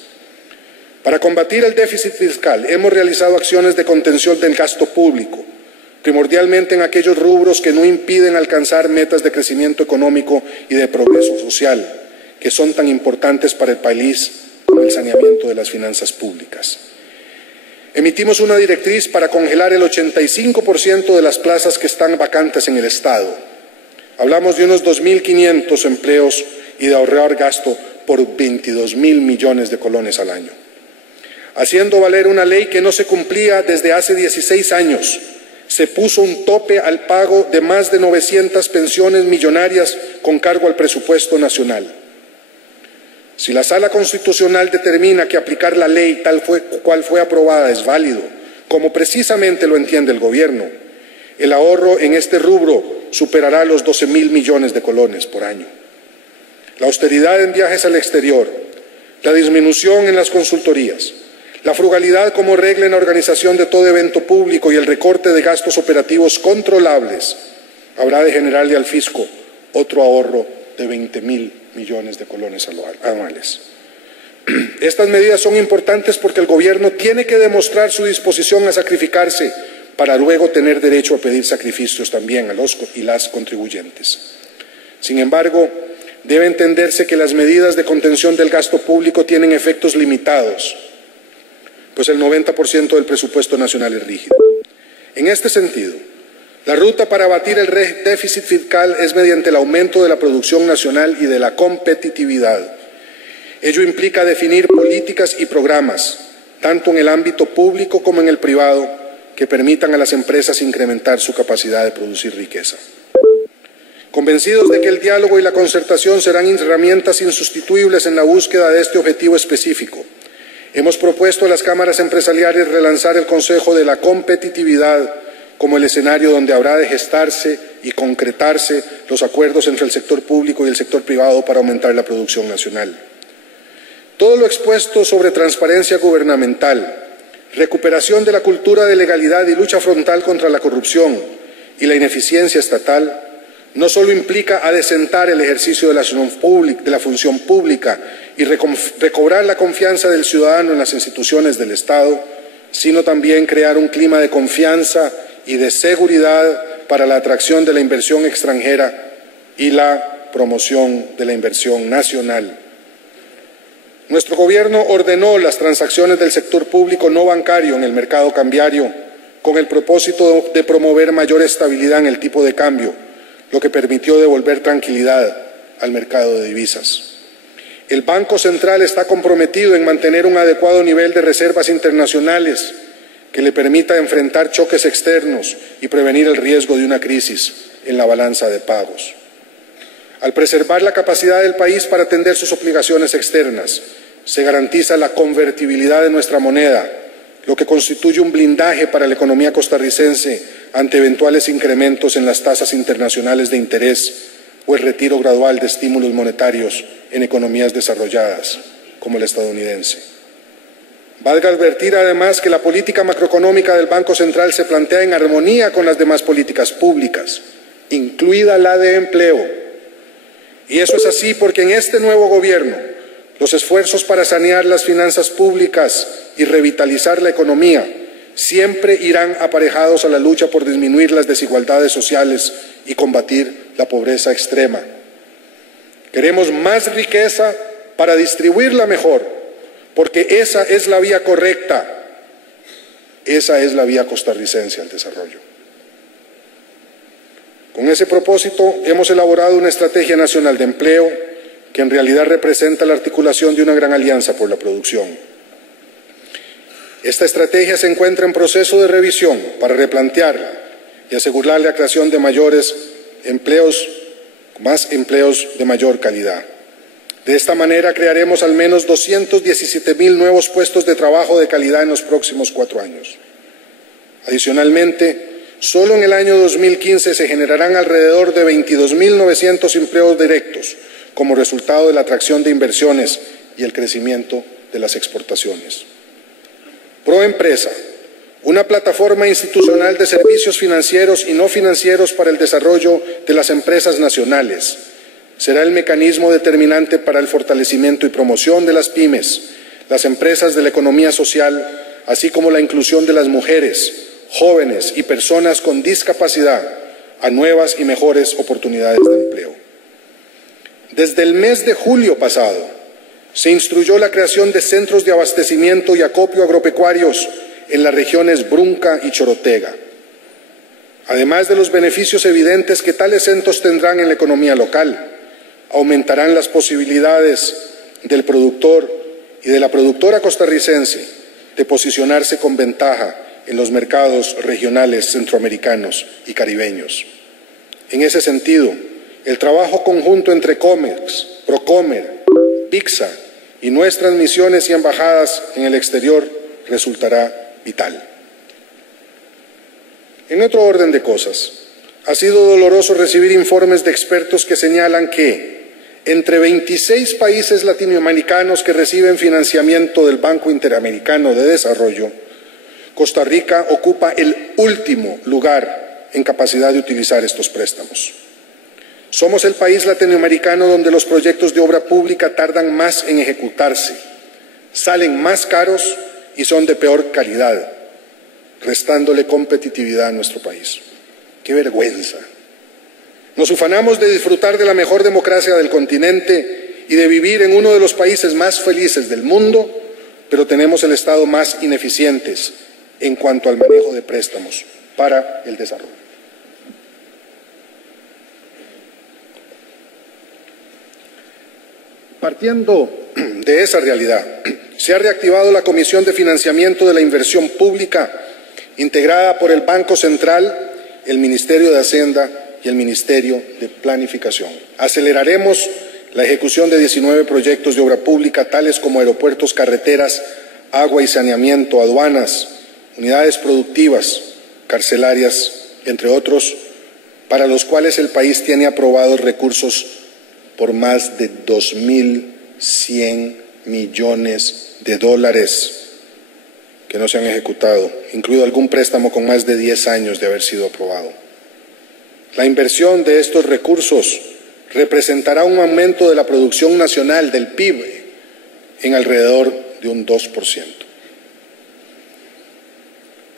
Para combatir el déficit fiscal hemos realizado acciones de contención del gasto público, primordialmente en aquellos rubros que no impiden alcanzar metas de crecimiento económico y de progreso social, que son tan importantes para el país como el saneamiento de las finanzas públicas. Emitimos una directriz para congelar el 85% de las plazas que están vacantes en el Estado. Hablamos de unos 2.500 empleos y de ahorrar gasto por 22.000 millones de colones al año. Haciendo valer una ley que no se cumplía desde hace 16 años, se puso un tope al pago de más de 900 pensiones millonarias con cargo al presupuesto nacional. Si la Sala Constitucional determina que aplicar la ley tal cual fue aprobada es válido, como precisamente lo entiende el Gobierno, el ahorro en este rubro superará los 12.000 millones de colones por año. La austeridad en viajes al exterior, la disminución en las consultorías, la frugalidad como regla en la organización de todo evento público y el recorte de gastos operativos controlables habrá de generarle al fisco otro ahorro de 20.000 millones de colones anuales. Estas medidas son importantes porque el Gobierno tiene que demostrar su disposición a sacrificarse para luego tener derecho a pedir sacrificios también a los y las contribuyentes. Sin embargo, debe entenderse que las medidas de contención del gasto público tienen efectos limitados, pues el 90% del presupuesto nacional es rígido. En este sentido, la ruta para abatir el déficit fiscal es mediante el aumento de la producción nacional y de la competitividad. Ello implica definir políticas y programas, tanto en el ámbito público como en el privado, que permitan a las empresas incrementar su capacidad de producir riqueza. Convencidos de que el diálogo y la concertación serán herramientas insustituibles en la búsqueda de este objetivo específico, hemos propuesto a las cámaras empresariales relanzar el Consejo de la Competitividad como el escenario donde habrá de gestarse y concretarse los acuerdos entre el sector público y el sector privado para aumentar la producción nacional. Todo lo expuesto sobre transparencia gubernamental, recuperación de la cultura de legalidad y lucha frontal contra la corrupción y la ineficiencia estatal no solo implica adecentar el ejercicio de la función pública y recobrar la confianza del ciudadano en las instituciones del Estado, sino también crear un clima de confianza y de seguridad para la atracción de la inversión extranjera y la promoción de la inversión nacional. Nuestro Gobierno ordenó las transacciones del sector público no bancario en el mercado cambiario con el propósito de promover mayor estabilidad en el tipo de cambio, lo que permitió devolver tranquilidad al mercado de divisas. El Banco Central está comprometido en mantener un adecuado nivel de reservas internacionales que le permita enfrentar choques externos y prevenir el riesgo de una crisis en la balanza de pagos. Al preservar la capacidad del país para atender sus obligaciones externas, se garantiza la convertibilidad de nuestra moneda, lo que constituye un blindaje para la economía costarricense ante eventuales incrementos en las tasas internacionales de interés o el retiro gradual de estímulos monetarios en economías desarrolladas, como la estadounidense. Valga advertir además que la política macroeconómica del Banco Central se plantea en armonía con las demás políticas públicas, incluida la de empleo. Y eso es así porque en este nuevo Gobierno los esfuerzos para sanear las finanzas públicas y revitalizar la economía siempre irán aparejados a la lucha por disminuir las desigualdades sociales y combatir la pobreza extrema. Queremos más riqueza para distribuirla mejor, porque esa es la vía correcta, esa es la vía costarricense al desarrollo. Con ese propósito hemos elaborado una estrategia nacional de empleo que en realidad representa la articulación de una gran alianza por la producción. Esta estrategia se encuentra en proceso de revisión para replantearla y asegurar la creación de más empleos de mayor calidad. De esta manera crearemos al menos 217,000 nuevos puestos de trabajo de calidad en los próximos 4 años. Adicionalmente, solo en el año 2015 se generarán alrededor de 22,900 empleos directos como resultado de la atracción de inversiones y el crecimiento de las exportaciones. ProEmpresa, una plataforma institucional de servicios financieros y no financieros para el desarrollo de las empresas nacionales, será el mecanismo determinante para el fortalecimiento y promoción de las pymes, las empresas de la economía social, así como la inclusión de las mujeres, jóvenes y personas con discapacidad a nuevas y mejores oportunidades de empleo. Desde el mes de julio pasado, se instruyó la creación de centros de abastecimiento y acopio agropecuarios en las regiones Brunca y Chorotega. Además de los beneficios evidentes que tales centros tendrán en la economía local, aumentarán las posibilidades del productor y de la productora costarricense de posicionarse con ventaja en los mercados regionales centroamericanos y caribeños. En ese sentido, el trabajo conjunto entre Comex, Procomer, PICSA y nuestras misiones y embajadas en el exterior resultará vital. En otro orden de cosas, ha sido doloroso recibir informes de expertos que señalan que entre 26 países latinoamericanos que reciben financiamiento del Banco Interamericano de Desarrollo, Costa Rica ocupa el último lugar en capacidad de utilizar estos préstamos. Somos el país latinoamericano donde los proyectos de obra pública tardan más en ejecutarse, salen más caros y son de peor calidad, restándole competitividad a nuestro país. ¡Qué vergüenza! Nos ufanamos de disfrutar de la mejor democracia del continente y de vivir en uno de los países más felices del mundo, pero tenemos el Estado más ineficientes en cuanto al manejo de préstamos para el desarrollo. Partiendo de esa realidad, se ha reactivado la Comisión de Financiamiento de la Inversión Pública, integrada por el Banco Central, el Ministerio de Hacienda y el Ministerio de Planificación. Aceleraremos la ejecución de 19 proyectos de obra pública, tales como aeropuertos, carreteras, agua y saneamiento, aduanas, unidades productivas, carcelarias, entre otros, para los cuales el país tiene aprobados recursos por más de 2.100 millones de dólares que no se han ejecutado, incluido algún préstamo con más de 10 años de haber sido aprobado. La inversión de estos recursos representará un aumento de la producción nacional del PIB en alrededor de un 2%.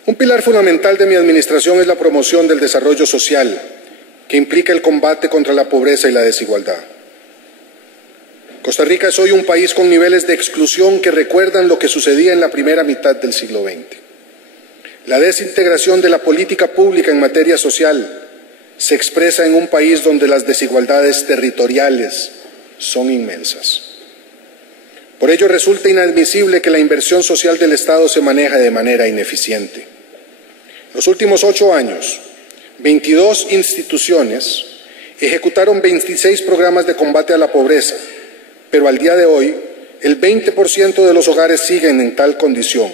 Un pilar fundamental de mi administración es la promoción del desarrollo social, que implica el combate contra la pobreza y la desigualdad. Costa Rica es hoy un país con niveles de exclusión que recuerdan lo que sucedía en la primera mitad del siglo XX. La desintegración de la política pública en materia social se expresa en un país donde las desigualdades territoriales son inmensas. Por ello resulta inadmisible que la inversión social del Estado se maneje de manera ineficiente. En los últimos 8 años, 22 instituciones ejecutaron 26 programas de combate a la pobreza, pero al día de hoy el 20% de los hogares siguen en tal condición.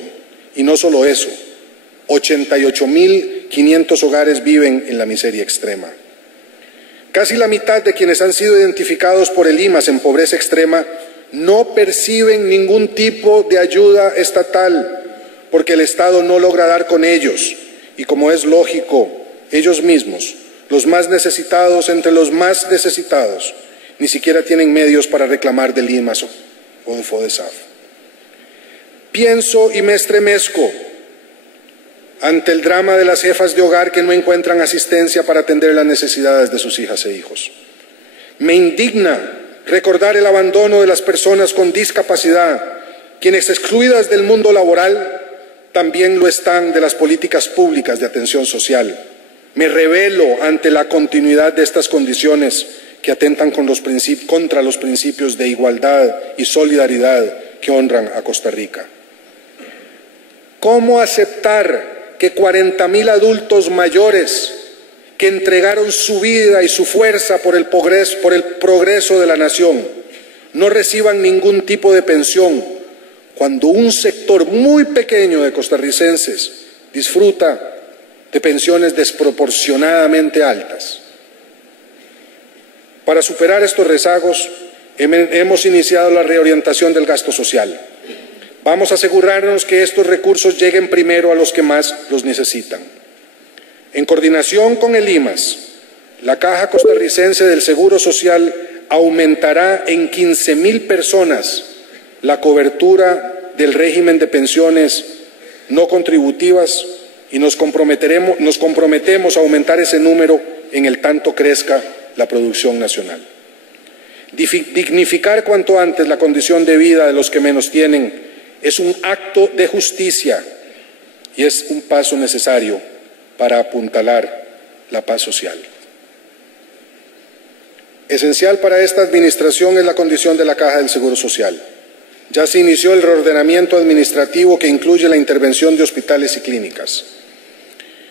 Y no solo eso, 88.500 hogares viven en la miseria extrema. Casi la mitad de quienes han sido identificados por el IMAS en pobreza extrema no perciben ningún tipo de ayuda estatal porque el Estado no logra dar con ellos y, como es lógico, ellos mismos, los más necesitados entre los más necesitados, ni siquiera tienen medios para reclamar del IMAS o de FODESAF. Pienso y me estremezco ante el drama de las jefas de hogar que no encuentran asistencia para atender las necesidades de sus hijas e hijos. Me indigna recordar el abandono de las personas con discapacidad, quienes excluidas del mundo laboral también lo están de las políticas públicas de atención social. Me rebelo ante la continuidad de estas condiciones que atentan contra los principios de igualdad y solidaridad que honran a Costa Rica. ¿Cómo aceptar que 40.000 adultos mayores que entregaron su vida y su fuerza por el progreso de la nación no reciban ningún tipo de pensión, cuando un sector muy pequeño de costarricenses disfruta de pensiones desproporcionadamente altas? Para superar estos rezagos, hemos iniciado la reorientación del gasto social. Vamos a asegurarnos que estos recursos lleguen primero a los que más los necesitan. En coordinación con el IMAS, la Caja Costarricense del Seguro Social aumentará en 15.000 personas la cobertura del régimen de pensiones no contributivas y nos comprometemos a aumentar ese número en el tanto crezca la producción nacional. Dignificar cuanto antes la condición de vida de los que menos tienen es un acto de justicia y es un paso necesario para apuntalar la paz social. Esencial para esta administración es la condición de la Caja del Seguro Social. Ya se inició el reordenamiento administrativo que incluye la intervención de hospitales y clínicas.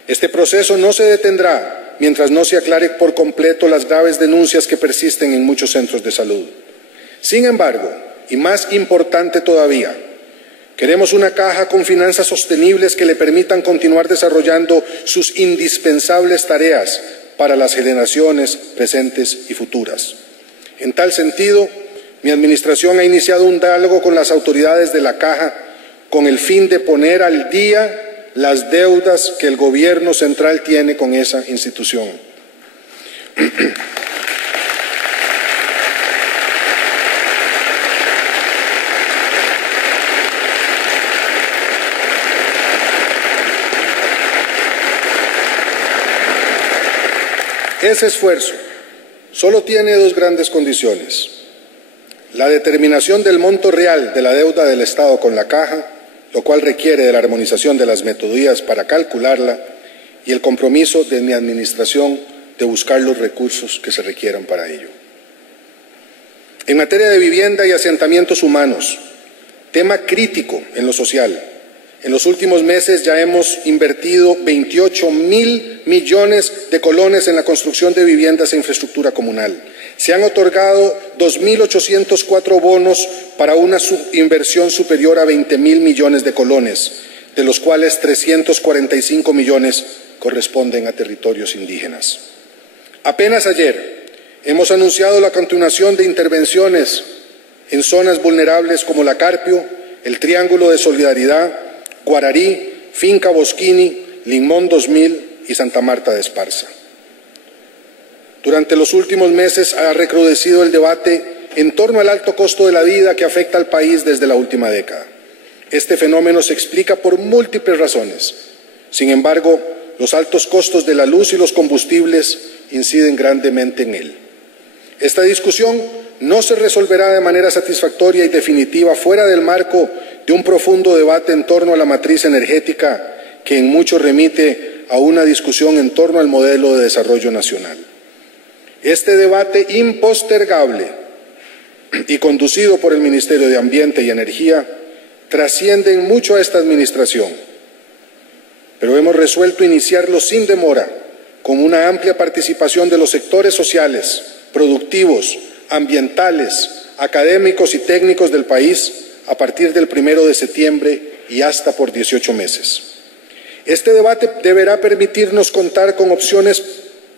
Este proceso no se detendrá mientras no se aclare por completo las graves denuncias que persisten en muchos centros de salud. Sin embargo, y más importante todavía, queremos una caja con finanzas sostenibles que le permitan continuar desarrollando sus indispensables tareas para las generaciones presentes y futuras. En tal sentido, mi administración ha iniciado un diálogo con las autoridades de la Caja con el fin de poner al día las deudas que el gobierno central tiene con esa institución. Ese esfuerzo solo tiene dos grandes condiciones: la determinación del monto real de la deuda del Estado con la Caja, lo cual requiere de la armonización de las metodologías para calcularla, y el compromiso de mi administración de buscar los recursos que se requieran para ello. En materia de vivienda y asentamientos humanos, tema crítico en lo social, en los últimos meses ya hemos invertido 28.000 millones de colones en la construcción de viviendas e infraestructura comunal. Se han otorgado 2.804 bonos para una inversión superior a 20.000 millones de colones, de los cuales 345 millones corresponden a territorios indígenas. Apenas ayer hemos anunciado la continuación de intervenciones en zonas vulnerables como La Carpio, el Triángulo de Solidaridad, Guararí, Finca Bosquini, Limón 2000 y Santa Marta de Esparza. Durante los últimos meses ha recrudecido el debate en torno al alto costo de la vida que afecta al país desde la última década. Este fenómeno se explica por múltiples razones. Sin embargo, los altos costos de la luz y los combustibles inciden grandemente en él. Esta discusión no se resolverá de manera satisfactoria y definitiva fuera del marco de un profundo debate en torno a la matriz energética que en mucho remite a una discusión en torno al modelo de desarrollo nacional. Este debate impostergable y conducido por el Ministerio de Ambiente y Energía trasciende en mucho a esta administración, pero hemos resuelto iniciarlo sin demora, con una amplia participación de los sectores sociales, productivos, ambientales, académicos y técnicos del país a partir del 1 de septiembre y hasta por 18 meses. Este debate deberá permitirnos contar con opciones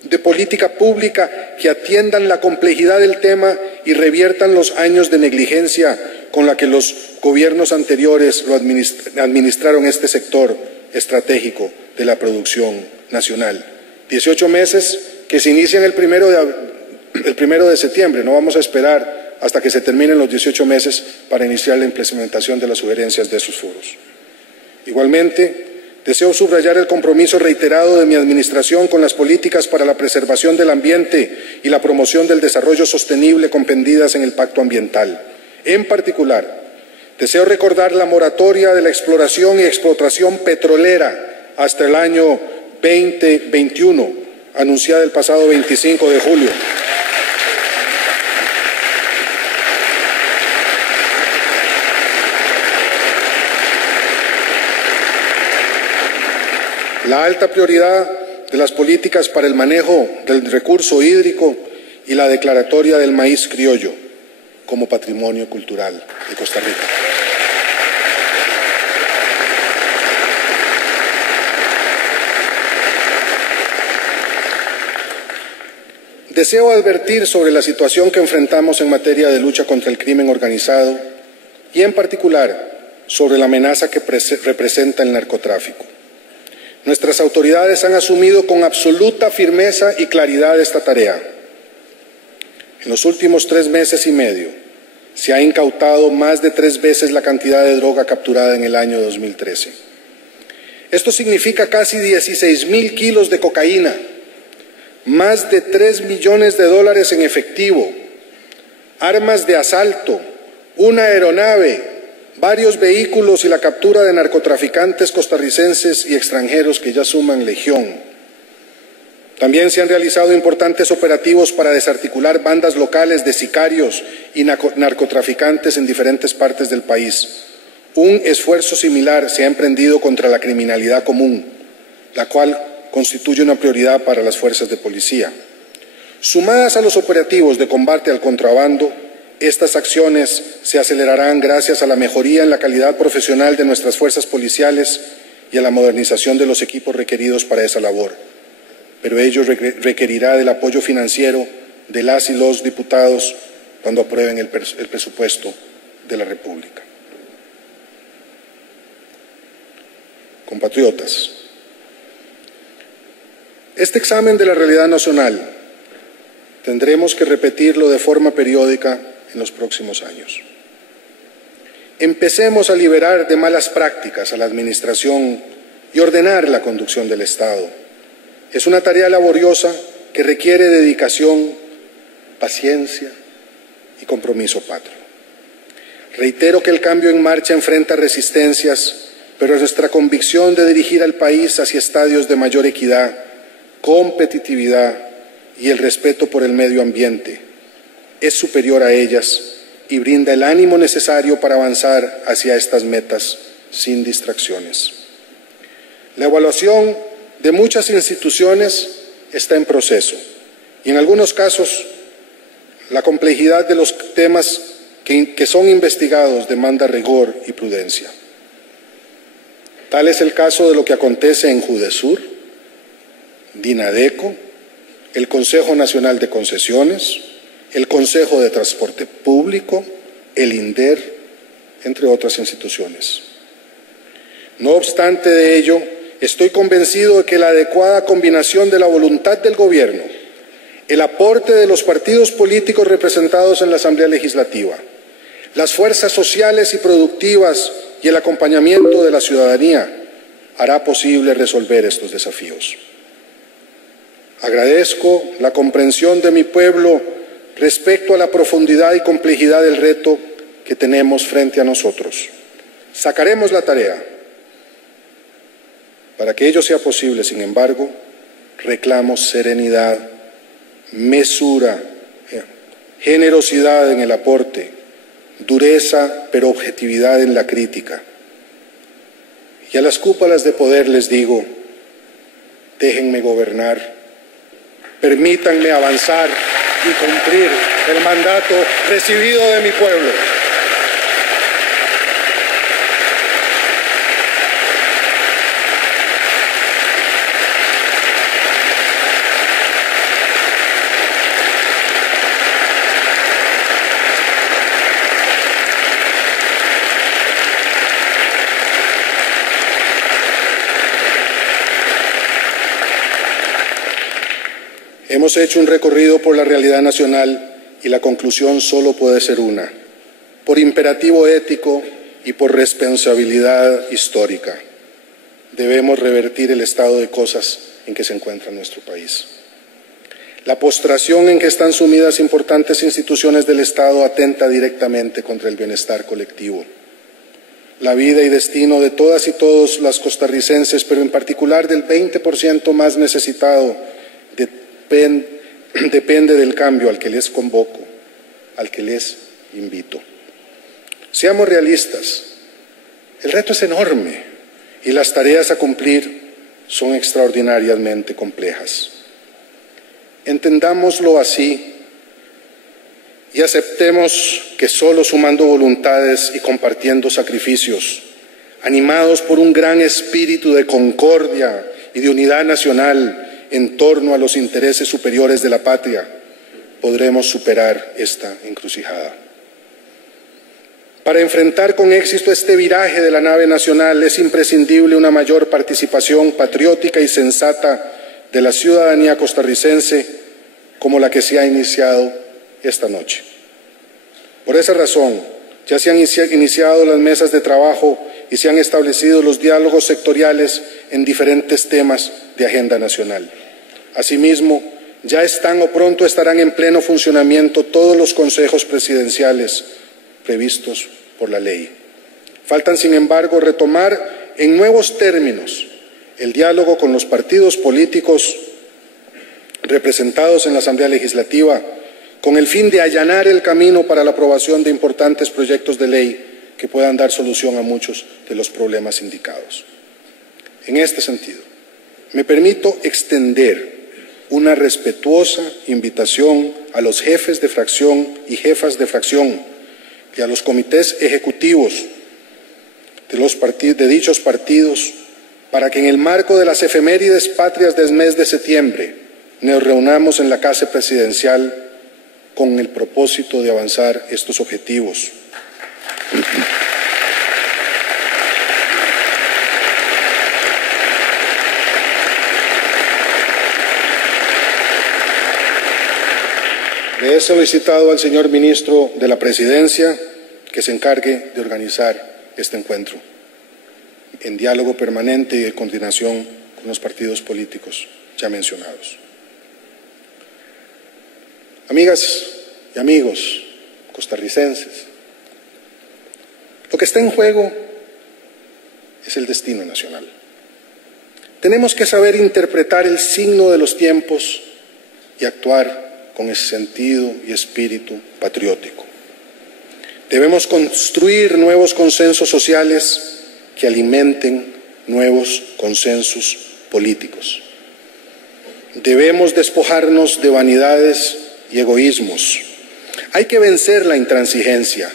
de política pública que atiendan la complejidad del tema y reviertan los años de negligencia con la que los gobiernos anteriores lo administraron este sector estratégico de la producción nacional. 18 meses que se inician el 1 de septiembre. No vamos a esperar hasta que se terminen los 18 meses para iniciar la implementación de las sugerencias de esos foros. Igualmente, deseo subrayar el compromiso reiterado de mi administración con las políticas para la preservación del ambiente y la promoción del desarrollo sostenible comprendidas en el Pacto Ambiental. En particular, deseo recordar la moratoria de la exploración y explotación petrolera hasta el año 2021, anunciada el pasado 25 de julio. la alta prioridad de las políticas para el manejo del recurso hídrico y la declaratoria del maíz criollo como patrimonio cultural de Costa Rica. Deseo advertir sobre la situación que enfrentamos en materia de lucha contra el crimen organizado y, en particular, sobre la amenaza que representa el narcotráfico. Nuestras autoridades han asumido con absoluta firmeza y claridad esta tarea. En los últimos 3 meses y medio se ha incautado más de 3 veces la cantidad de droga capturada en el año 2013. Esto significa casi 16.000 kilos de cocaína, más de $3 millones en efectivo, armas de asalto, una aeronave, varios vehículos y la captura de narcotraficantes costarricenses y extranjeros que ya suman legión. También se han realizado importantes operativos para desarticular bandas locales de sicarios y narcotraficantes en diferentes partes del país. Un esfuerzo similar se ha emprendido contra la criminalidad común, la cual constituye una prioridad para las fuerzas de policía. Sumadas a los operativos de combate al contrabando, estas acciones se acelerarán gracias a la mejoría en la calidad profesional de nuestras fuerzas policiales y a la modernización de los equipos requeridos para esa labor. Pero ello requerirá del apoyo financiero de las y los diputados cuando aprueben el presupuesto de la República. Compatriotas, este examen de la realidad nacional tendremos que repetirlo de forma periódica en los próximos años. Empecemos a liberar de malas prácticas a la administración y ordenar la conducción del Estado. Es una tarea laboriosa que requiere dedicación, paciencia y compromiso patrio. Reitero que el cambio en marcha enfrenta resistencias, pero nuestra convicción de dirigir al país hacia estadios de mayor equidad, competitividad y el respeto por el medio ambiente es superior a ellas y brinda el ánimo necesario para avanzar hacia estas metas sin distracciones. La evaluación de muchas instituciones está en proceso y en algunos casos la complejidad de los temas que son investigados demanda rigor y prudencia. Tal es el caso de lo que acontece en Judesur, Dinadeco, el Consejo Nacional de Concesiones, el Consejo de Transporte Público, el INDER, entre otras instituciones. No obstante de ello, estoy convencido de que la adecuada combinación de la voluntad del Gobierno, el aporte de los partidos políticos representados en la Asamblea Legislativa, las fuerzas sociales y productivas y el acompañamiento de la ciudadanía hará posible resolver estos desafíos. Agradezco la comprensión de mi pueblo respecto a la profundidad y complejidad del reto que tenemos frente a nosotros. Sacaremos la tarea. Para que ello sea posible, sin embargo, reclamo serenidad, mesura, generosidad en el aporte, dureza pero objetividad en la crítica. Y a las cúpulas de poder les digo, déjenme gobernar, permítanme avanzar y cumplir el mandato recibido de mi pueblo. Hemos hecho un recorrido por la realidad nacional y la conclusión solo puede ser una, por imperativo ético y por responsabilidad histórica. Debemos revertir el estado de cosas en que se encuentra nuestro país. La postración en que están sumidas importantes instituciones del Estado atenta directamente contra el bienestar colectivo. La vida y destino de todas y todos las costarricenses, pero en particular del 20% más necesitado, depende del cambio al que les convoco, al que les invito. Seamos realistas, el reto es enorme y las tareas a cumplir son extraordinariamente complejas. Entendámoslo así y aceptemos que solo sumando voluntades y compartiendo sacrificios, animados por un gran espíritu de concordia y de unidad nacional en torno a los intereses superiores de la patria, podremos superar esta encrucijada. Para enfrentar con éxito este viraje de la nave nacional es imprescindible una mayor participación patriótica y sensata de la ciudadanía costarricense como la que se ha iniciado esta noche. Por esa razón, ya se han iniciado las mesas de trabajo y se han establecido los diálogos sectoriales en diferentes temas de agenda nacional. Asimismo, ya están o pronto estarán en pleno funcionamiento todos los consejos presidenciales previstos por la ley. Faltan, sin embargo, retomar en nuevos términos el diálogo con los partidos políticos representados en la Asamblea Legislativa, con el fin de allanar el camino para la aprobación de importantes proyectos de ley que puedan dar solución a muchos de los problemas indicados. En este sentido, me permito extender una respetuosa invitación a los jefes de fracción y jefas de fracción y a los comités ejecutivos de dichos partidos para que en el marco de las efemérides patrias del mes de septiembre nos reunamos en la Casa Presidencial con el propósito de avanzar estos objetivos. Le he solicitado al señor ministro de la Presidencia que se encargue de organizar este encuentro en diálogo permanente y de coordinación con los partidos políticos ya mencionados. Amigas y amigos costarricenses, lo que está en juego es el destino nacional. Tenemos que saber interpretar el signo de los tiempos y actuar con ese sentido y espíritu patriótico. Debemos construir nuevos consensos sociales que alimenten nuevos consensos políticos. Debemos despojarnos de vanidades y egoísmos. Hay que vencer la intransigencia.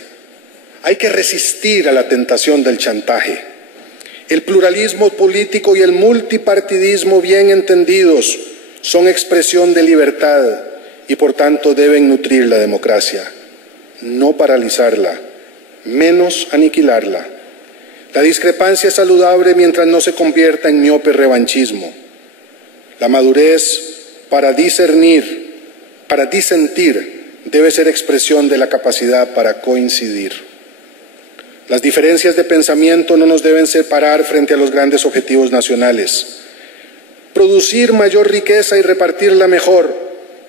Hay que resistir a la tentación del chantaje. El pluralismo político y el multipartidismo bien entendidos son expresión de libertad y por tanto deben nutrir la democracia, no paralizarla, menos aniquilarla. La discrepancia es saludable mientras no se convierta en miope revanchismo. La madurez para discernir, para disentir, debe ser expresión de la capacidad para coincidir. Las diferencias de pensamiento no nos deben separar frente a los grandes objetivos nacionales. Producir mayor riqueza y repartirla mejor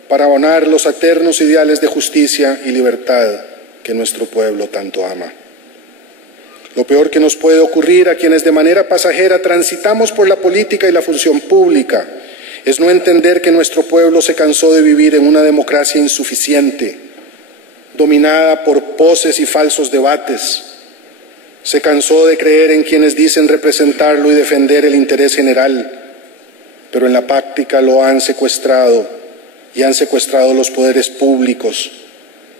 para abonar los eternos ideales de justicia y libertad que nuestro pueblo tanto ama. Lo peor que nos puede ocurrir a quienes de manera pasajera transitamos por la política y la función pública es no entender que nuestro pueblo se cansó de vivir en una democracia insuficiente, dominada por poses y falsos debates. Se cansó de creer en quienes dicen representarlo y defender el interés general, pero en la práctica lo han secuestrado y han secuestrado los poderes públicos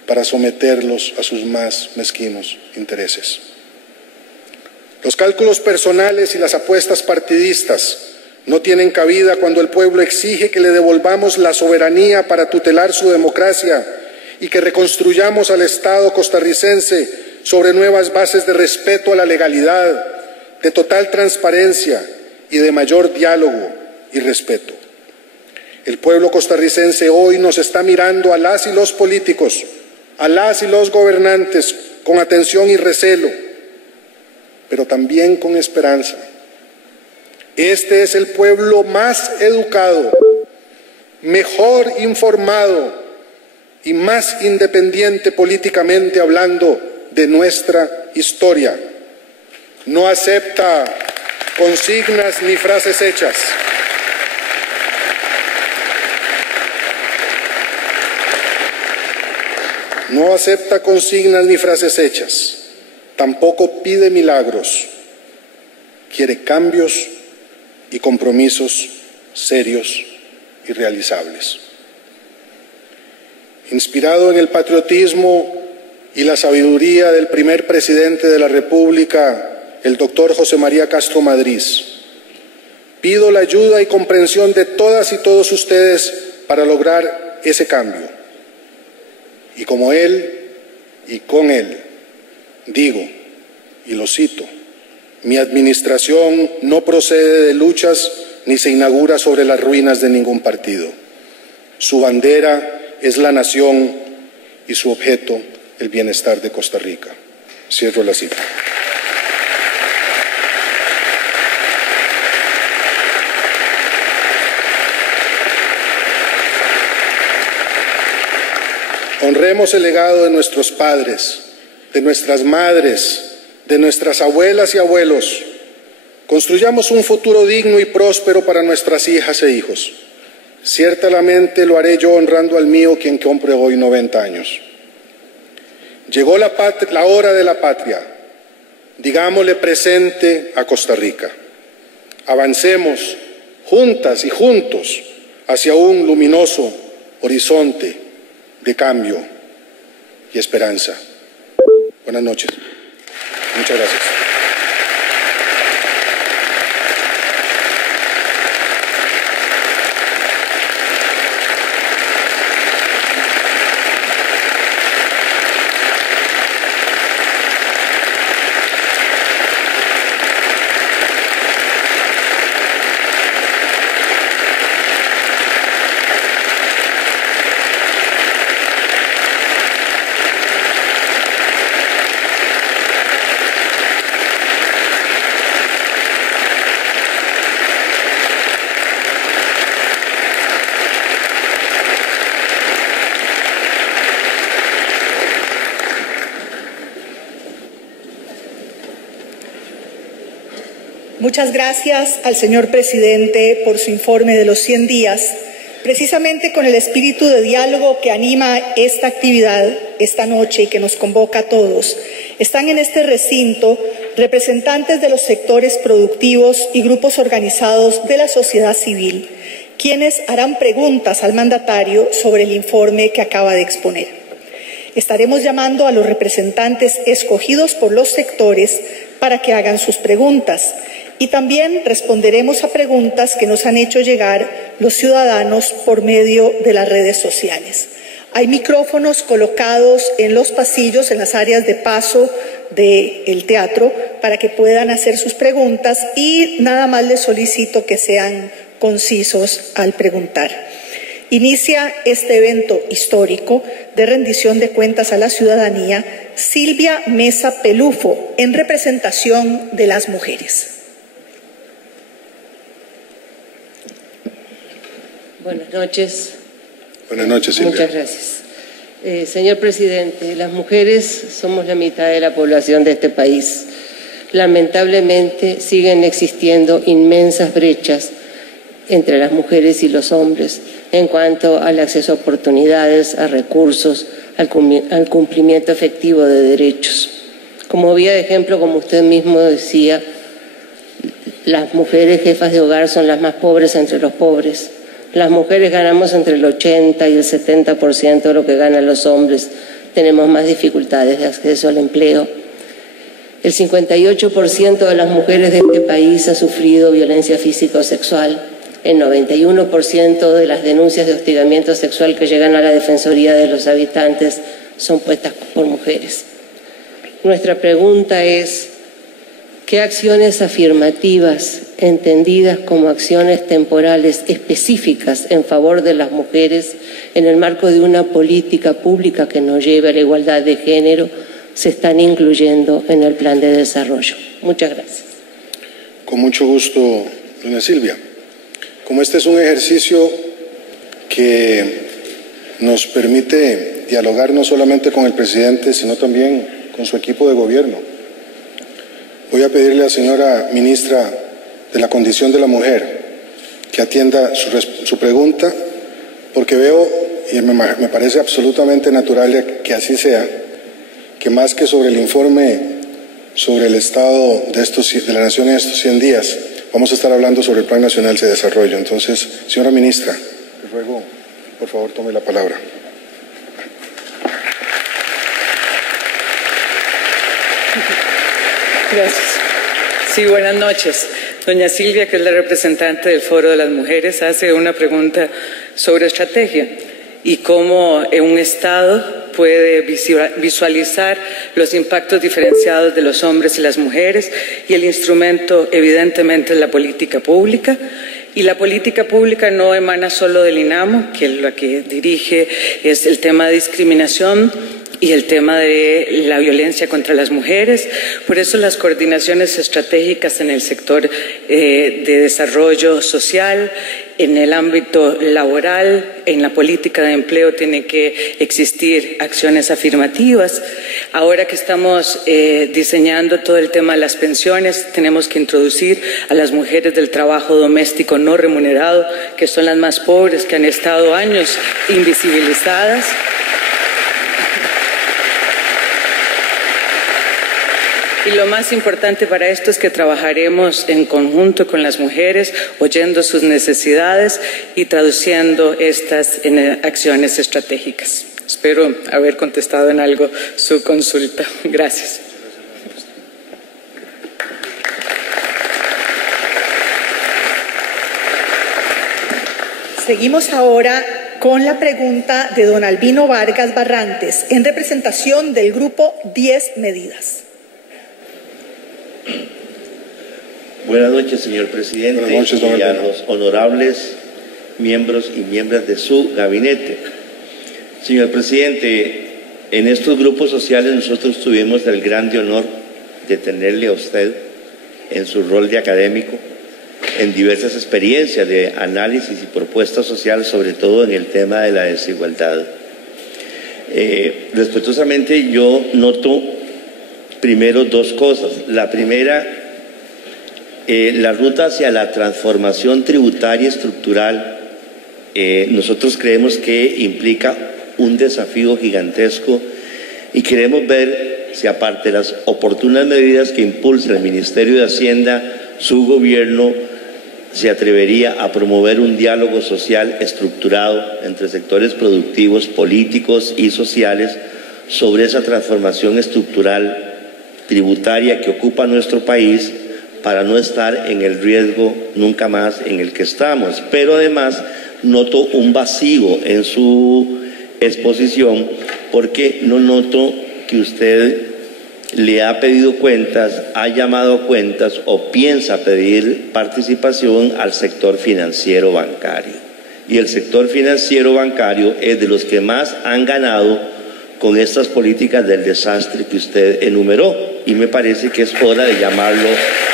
para someterlos a sus más mezquinos intereses. Los cálculos personales y las apuestas partidistas no tienen cabida cuando el pueblo exige que le devolvamos la soberanía para tutelar su democracia y que reconstruyamos al Estado costarricense sobre nuevas bases de respeto a la legalidad, de total transparencia y de mayor diálogo y respeto. El pueblo costarricense hoy nos está mirando a las y los políticos, a las y los gobernantes con atención y recelo, pero también con esperanza. Este es el pueblo más educado, mejor informado y más independiente políticamente hablando de nuestra historia. No acepta consignas ni frases hechas. No acepta consignas ni frases hechas, tampoco pide milagros, quiere cambios y compromisos serios y realizables. Inspirado en el patriotismo y la sabiduría del primer presidente de la República, el doctor José María Castro Madrid, pido la ayuda y comprensión de todas y todos ustedes para lograr ese cambio. Y como él y con él, digo, y lo cito, mi administración no procede de luchas ni se inaugura sobre las ruinas de ningún partido. Su bandera es la nación y su objeto el bienestar de Costa Rica. Cierro la cita. Honremos el legado de nuestros padres, de nuestras madres, de nuestras abuelas y abuelos. Construyamos un futuro digno y próspero para nuestras hijas e hijos. Ciertamente lo haré yo honrando al mío, quien cumple hoy 90 años. Llegó la hora de la patria. Digámosle presente a Costa Rica. Avancemos juntas y juntos hacia un luminoso horizonte de cambio y esperanza. Buenas noches. Muchas gracias. Muchas gracias al señor presidente por su informe de los 100 días. Precisamente con el espíritu de diálogo que anima esta actividad esta noche y que nos convoca a todos, están en este recinto representantes de los sectores productivos y grupos organizados de la sociedad civil, quienes harán preguntas al mandatario sobre el informe que acaba de exponer. Estaremos llamando a los representantes escogidos por los sectores para que hagan sus preguntas. Y también responderemos a preguntas que nos han hecho llegar los ciudadanos por medio de las redes sociales. Hay micrófonos colocados en los pasillos, en las áreas de paso del teatro, para que puedan hacer sus preguntas y nada más les solicito que sean concisos al preguntar. Inicia este evento histórico de rendición de cuentas a la ciudadanía Silvia Mesa Pelufo, en representación de las mujeres. Buenas noches. Buenas noches, Silvia. Muchas gracias. Señor presidente, las mujeres somos la mitad de la población de este país. Lamentablemente siguen existiendo inmensas brechas entre las mujeres y los hombres en cuanto al acceso a oportunidades, a recursos, al cumplimiento efectivo de derechos. Como vía de ejemplo, como usted mismo decía, las mujeres jefas de hogar son las más pobres entre los pobres. Las mujeres ganamos entre el 80 y el 70% de lo que ganan los hombres. Tenemos más dificultades de acceso al empleo. El 58% de las mujeres de este país ha sufrido violencia física o sexual. El 91% de las denuncias de hostigamiento sexual que llegan a la Defensoría de los Habitantes son puestas por mujeres. Nuestra pregunta es: ¿qué acciones afirmativas, entendidas como acciones temporales específicas en favor de las mujeres en el marco de una política pública que nos lleve a la igualdad de género, se están incluyendo en el plan de desarrollo? Muchas gracias. Con mucho gusto, doña Silvia. Como este es un ejercicio que nos permite dialogar no solamente con el presidente, sino también con su equipo de gobierno, voy a pedirle a la señora ministra de la Condición de la Mujer que atienda su pregunta, porque veo, y me parece absolutamente natural que así sea, que más que sobre el informe sobre el estado de la nación en estos 100 días, vamos a estar hablando sobre el Plan Nacional de Desarrollo. Entonces, señora ministra, le ruego, por favor, tome la palabra. Gracias. Sí, buenas noches. Doña Silvia, que es la representante del Foro de las Mujeres, hace una pregunta sobre estrategia y cómo un Estado puede visualizar los impactos diferenciados de los hombres y las mujeres, y el instrumento evidentemente es la política pública. Y la política pública no emana solo del INAMO, que es la que dirige, es el tema de discriminación y el tema de la violencia contra las mujeres. Por eso las coordinaciones estratégicas en el sector de desarrollo social, en el ámbito laboral, en la política de empleo, tienen que existir acciones afirmativas. Ahora que estamos diseñando todo el tema de las pensiones, tenemos que introducir a las mujeres del trabajo doméstico no remunerado, que son las más pobres, que han estado años invisibilizadas. Y lo más importante para esto es que trabajaremos en conjunto con las mujeres, oyendo sus necesidades y traduciendo estas en acciones estratégicas. Espero haber contestado en algo su consulta. Gracias. Seguimos ahora con la pregunta de don Albino Vargas Barrantes, en representación del grupo 10 Medidas. Buenas noches, señor presidente. Buenas noches, don y a Albino. los honorables miembros y miembros de su gabinete. Señor presidente, en estos grupos sociales nosotros tuvimos el grande honor de tenerle a usted en su rol de académico, en diversas experiencias de análisis y propuestas sociales, sobre todo en el tema de la desigualdad. Respetuosamente yo noto primero dos cosas. La primera, la ruta hacia la transformación tributaria estructural, nosotros creemos que implica un desafío gigantesco y queremos ver si, aparte de las oportunas medidas que impulsa el Ministerio de Hacienda, su gobierno se atrevería a promover un diálogo social estructurado entre sectores productivos, políticos y sociales sobre esa transformación estructural tributaria que ocupa nuestro país, para no estar en el riesgo nunca más en el que estamos. Pero además noto un vacío en su exposición, porque no noto que usted le ha pedido cuentas, ha llamado a cuentas o piensa pedir participación al sector financiero bancario. Y el sector financiero bancario es de los que más han ganado con estas políticas del desastre que usted enumeró, y me parece que es hora de llamarlo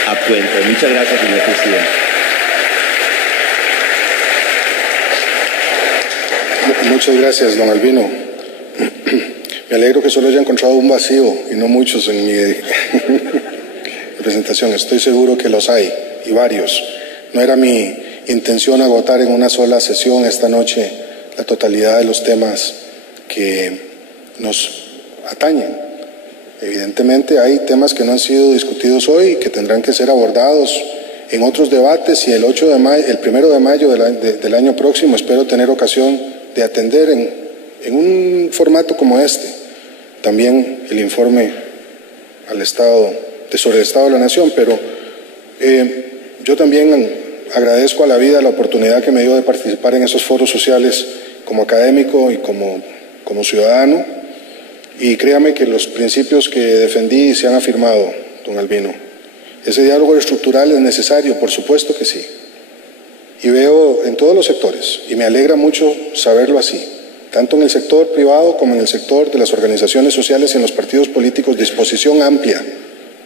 a cuenta. Muchas gracias, señor presidente. Muchas gracias, don Albino. Me alegro que solo haya encontrado un vacío y no muchos en mi presentación. Estoy seguro que los hay, y varios. No era mi intención agotar en una sola sesión esta noche la totalidad de los temas que nos atañen. Evidentemente hay temas que no han sido discutidos hoy y que tendrán que ser abordados en otros debates, y el 1 de mayo del año próximo espero tener ocasión de atender en un formato como este también el informe sobre el Estado de la Nación. Pero yo también agradezco a la vida la oportunidad que me dio de participar en esos foros sociales como académico y como ciudadano. Y créame que los principios que defendí se han afirmado, don Albino. Ese diálogo estructural es necesario, por supuesto que sí. Y veo en todos los sectores, y me alegra mucho saberlo así, tanto en el sector privado como en el sector de las organizaciones sociales y en los partidos políticos, disposición amplia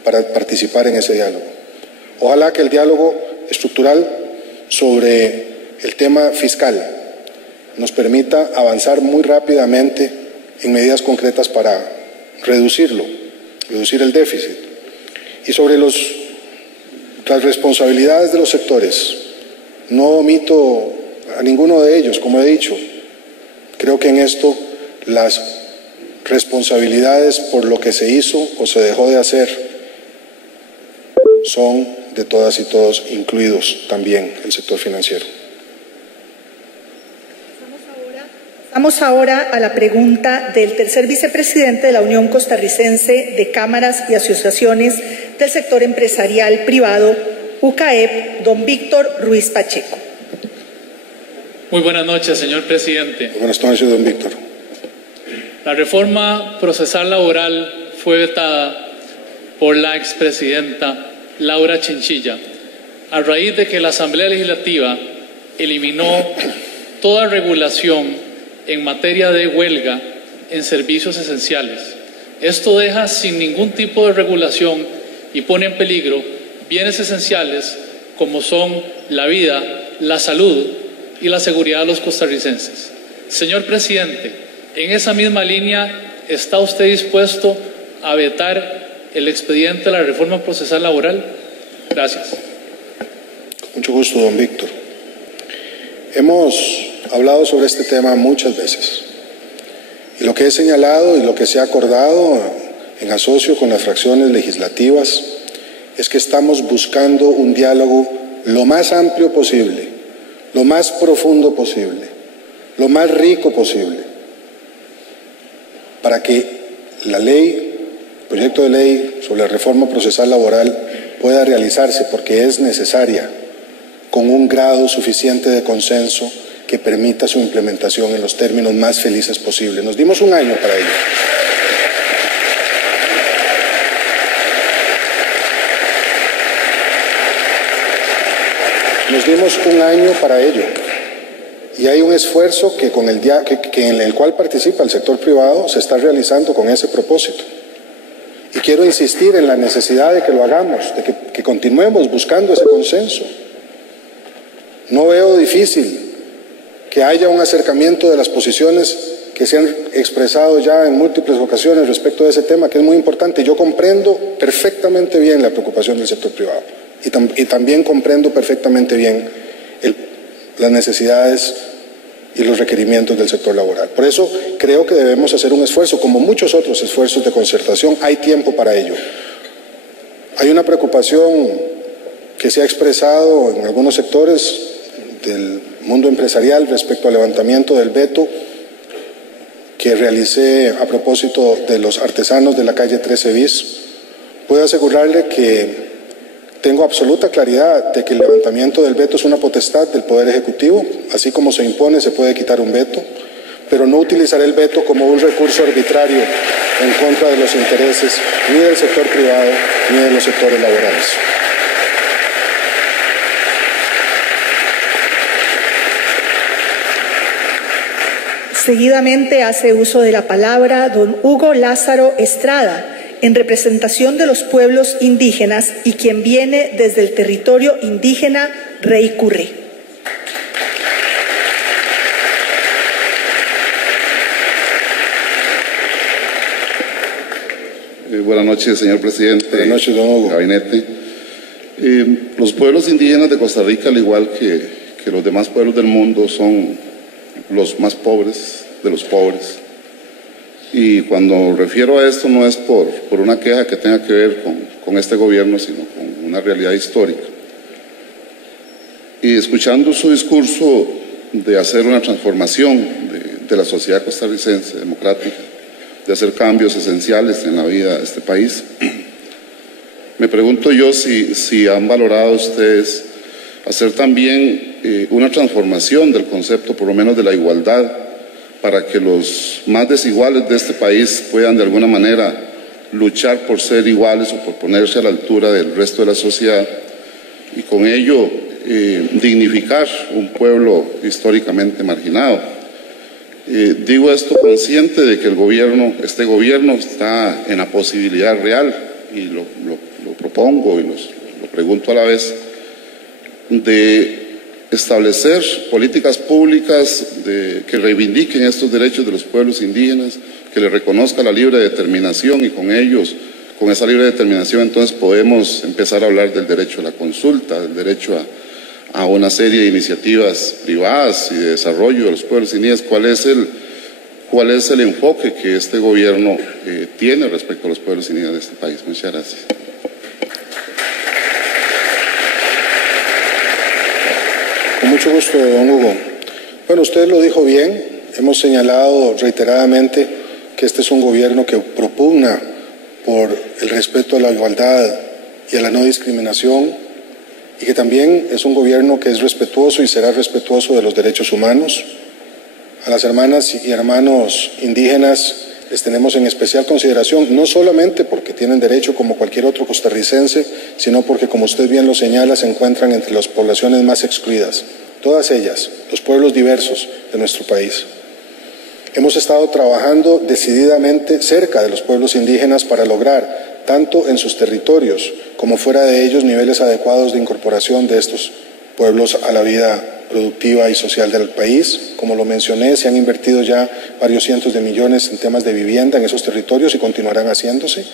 para participar en ese diálogo. Ojalá que el diálogo estructural sobre el tema fiscal nos permita avanzar muy rápidamente en medidas concretas para reducir el déficit. Y sobre las responsabilidades de los sectores, no omito a ninguno de ellos, como he dicho. Creo que en esto las responsabilidades por lo que se hizo o se dejó de hacer son de todas y todos, incluidos también el sector financiero. Vamos ahora a la pregunta del tercer vicepresidente de la Unión Costarricense de Cámaras y Asociaciones del Sector Empresarial Privado, UCAEP, don Víctor Ruiz Pacheco. Muy buenas noches, señor presidente. Muy buenas noches, don Víctor. La reforma procesal laboral fue vetada por la expresidenta Laura Chinchilla a raíz de que la Asamblea Legislativa eliminó toda regulación en materia de huelga en servicios esenciales. Esto deja sin ningún tipo de regulación y pone en peligro bienes esenciales como son la vida, la salud y la seguridad de los costarricenses. Señor presidente, en esa misma línea, ¿está usted dispuesto a vetar el expediente de la reforma procesal laboral? Gracias. Con mucho gusto, don Víctor. Hemos hablado sobre este tema muchas veces. Y lo que he señalado y lo que se ha acordado en asocio con las fracciones legislativas es que estamos buscando un diálogo lo más amplio posible, lo más profundo posible, lo más rico posible, para que la ley, el proyecto de ley sobre la reforma procesal laboral pueda realizarse, porque es necesaria, con un grado suficiente de consenso que permita su implementación en los términos más felices posibles. Nos dimos un año para ello. Nos dimos un año para ello. Y hay un esfuerzo que en el cual participa el sector privado se está realizando con ese propósito. Y quiero insistir en la necesidad de que lo hagamos, de que continuemos buscando ese consenso. No veo difícil que haya un acercamiento de las posiciones que se han expresado ya en múltiples ocasiones respecto de ese tema, que es muy importante. Yo comprendo perfectamente bien la preocupación del sector privado y también comprendo perfectamente bien las necesidades y los requerimientos del sector laboral. Por eso creo que debemos hacer un esfuerzo, como muchos otros esfuerzos de concertación. Hay tiempo para ello. Hay una preocupación que se ha expresado en algunos sectores del mundo empresarial respecto al levantamiento del veto que realicé a propósito de los artesanos de la calle 13 bis. Puedo asegurarle que tengo absoluta claridad de que el levantamiento del veto es una potestad del Poder Ejecutivo. Así como se impone, se puede quitar un veto, pero no utilizaré el veto como un recurso arbitrario en contra de los intereses ni del sector privado ni de los sectores laborales. Seguidamente hace uso de la palabra don Hugo Lázaro Estrada, en representación de los pueblos indígenas y quien viene desde el territorio indígena Rey Curré. Buenas noches, señor presidente. Buenas noches, don Hugo. Gabinete. Los pueblos indígenas de Costa Rica, al igual que los demás pueblos del mundo, son los más pobres de los pobres. Y cuando refiero a esto no es por una queja que tenga que ver con este gobierno, sino con una realidad histórica. Y escuchando su discurso de hacer una transformación de la sociedad costarricense democrática, de hacer cambios esenciales en la vida de este país, me pregunto yo si han valorado ustedes hacer también una transformación del concepto, por lo menos de la igualdad, para que los más desiguales de este país puedan de alguna manera luchar por ser iguales o por ponerse a la altura del resto de la sociedad y con ello dignificar un pueblo históricamente marginado. Digo esto consciente de que este gobierno está en la posibilidad real, y lo propongo y lo pregunto a la vez, de establecer políticas públicas que reivindiquen estos derechos de los pueblos indígenas, que les reconozca la libre determinación, y con esa libre determinación entonces podemos empezar a hablar del derecho a la consulta, del derecho a una serie de iniciativas privadas y de desarrollo de los pueblos indígenas. ¿Cuál es el enfoque que este gobierno tiene respecto a los pueblos indígenas de este país? Muchas gracias. Con mucho gusto, don Hugo. Bueno, usted lo dijo bien. Hemos señalado reiteradamente que este es un gobierno que propugna por el respeto a la igualdad y a la no discriminación, y que también es un gobierno que es respetuoso y será respetuoso de los derechos humanos. A las hermanas y hermanos indígenas les tenemos en especial consideración, no solamente porque tienen derecho como cualquier otro costarricense, sino porque, como usted bien lo señala, se encuentran entre las poblaciones más excluidas, todas ellas, los pueblos diversos de nuestro país. Hemos estado trabajando decididamente cerca de los pueblos indígenas para lograr, tanto en sus territorios como fuera de ellos, niveles adecuados de incorporación de estos pueblos a la vida productiva y social del país. Como lo mencioné, se han invertido ya varios cientos de millones en temas de vivienda en esos territorios y continuarán haciéndose.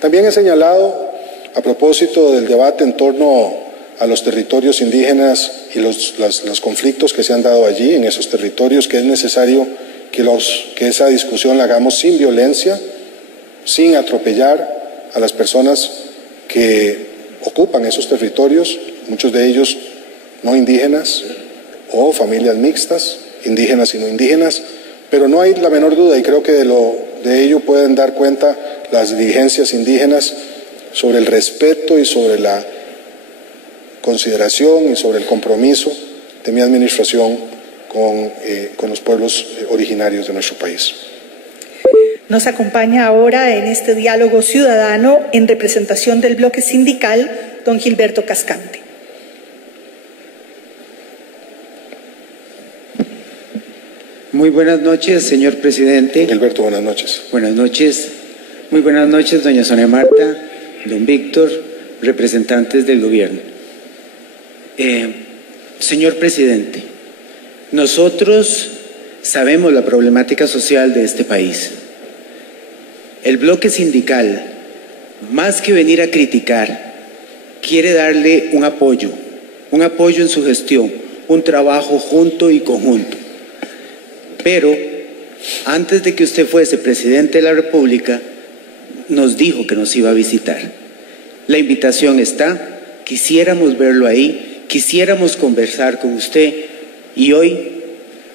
También he señalado, a propósito del debate en torno a los territorios indígenas y los conflictos que se han dado allí, en esos territorios, que es necesario que esa discusión la hagamos sin violencia, sin atropellar a las personas que ocupan esos territorios, muchos de ellos no indígenas o familias mixtas, indígenas y no indígenas, pero no hay la menor duda, y creo que de ello pueden dar cuenta las dirigencias indígenas, sobre el respeto y sobre la consideración y sobre el compromiso de mi administración con los pueblos originarios de nuestro país. Nos acompaña ahora en este diálogo ciudadano, en representación del bloque sindical, don Gilberto Cascante. Muy buenas noches, señor presidente. Gilberto, buenas noches. Buenas noches. Muy buenas noches, doña Sonia Marta, don Víctor, representantes del gobierno. Señor presidente, nosotros sabemos la problemática social de este país. El bloque sindical, más que venir a criticar, quiere darle un apoyo en su gestión, un trabajo junto y conjunto. Pero antes de que usted fuese presidente de la República, nos dijo que nos iba a visitar. La invitación está, quisiéramos verlo ahí, quisiéramos conversar con usted, y hoy,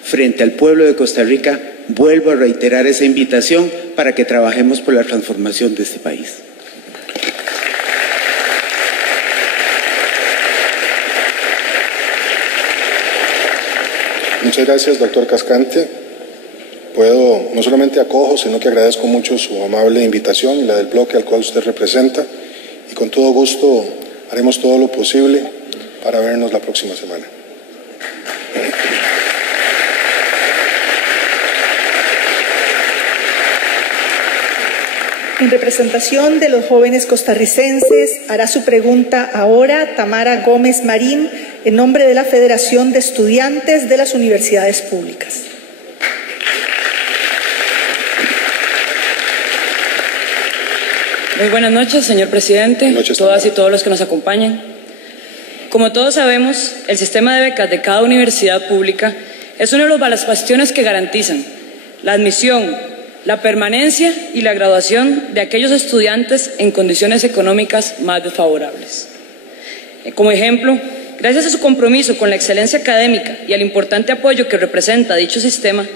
frente al pueblo de Costa Rica, vuelvo a reiterar esa invitación para que trabajemos por la transformación de este país. Muchas gracias, doctor Cascante. No solamente acojo, sino que agradezco mucho su amable invitación y la del bloque al cual usted representa, y con todo gusto haremos todo lo posible para vernos la próxima semana. En representación de los jóvenes costarricenses, hará su pregunta ahora Tamara Gómez Marín, en nombre de la Federación de Estudiantes de las Universidades Públicas. Muy buenas noches, señor presidente, todas y todos los que nos acompañan. Como todos sabemos, el sistema de becas de cada universidad pública es uno de las bastiones que garantizan la admisión, la permanencia y la graduación de aquellos estudiantes en condiciones económicas más desfavorables. Como ejemplo, gracias a su compromiso con la excelencia académica y al importante apoyo que representa dicho sistema,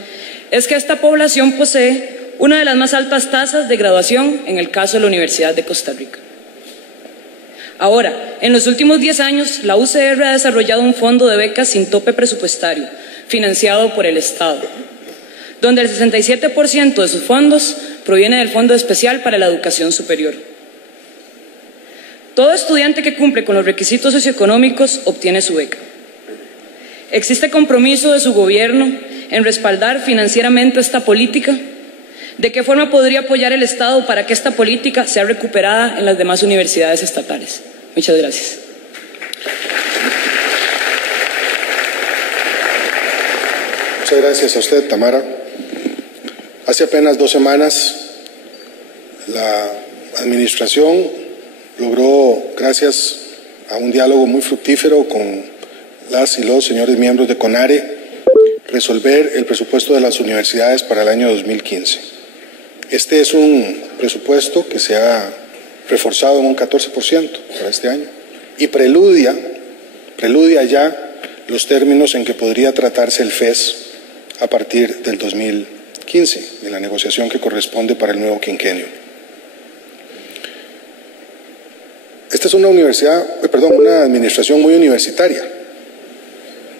es que esta población posee una de las más altas tasas de graduación en el caso de la Universidad de Costa Rica. Ahora, en los últimos 10 años, la UCR ha desarrollado un fondo de becas sin tope presupuestario, financiado por el Estado, donde el 67% de sus fondos proviene del Fondo Especial para la Educación Superior. Todo estudiante que cumple con los requisitos socioeconómicos obtiene su beca. ¿Existe compromiso de su gobierno en respaldar financieramente esta política? ¿De qué forma podría apoyar el Estado para que esta política sea recuperada en las demás universidades estatales? Muchas gracias. Muchas gracias a usted, Tamara. Hace apenas 2 semanas, la administración logró, gracias a un diálogo muy fructífero con las y los señores miembros de CONARE, resolver el presupuesto de las universidades para el año 2015. Este es un presupuesto que se ha reforzado en un 14% para este año y preludia ya los términos en que podría tratarse el FES a partir del 2015, en la negociación que corresponde para el nuevo quinquenio. Esta es una administración muy universitaria.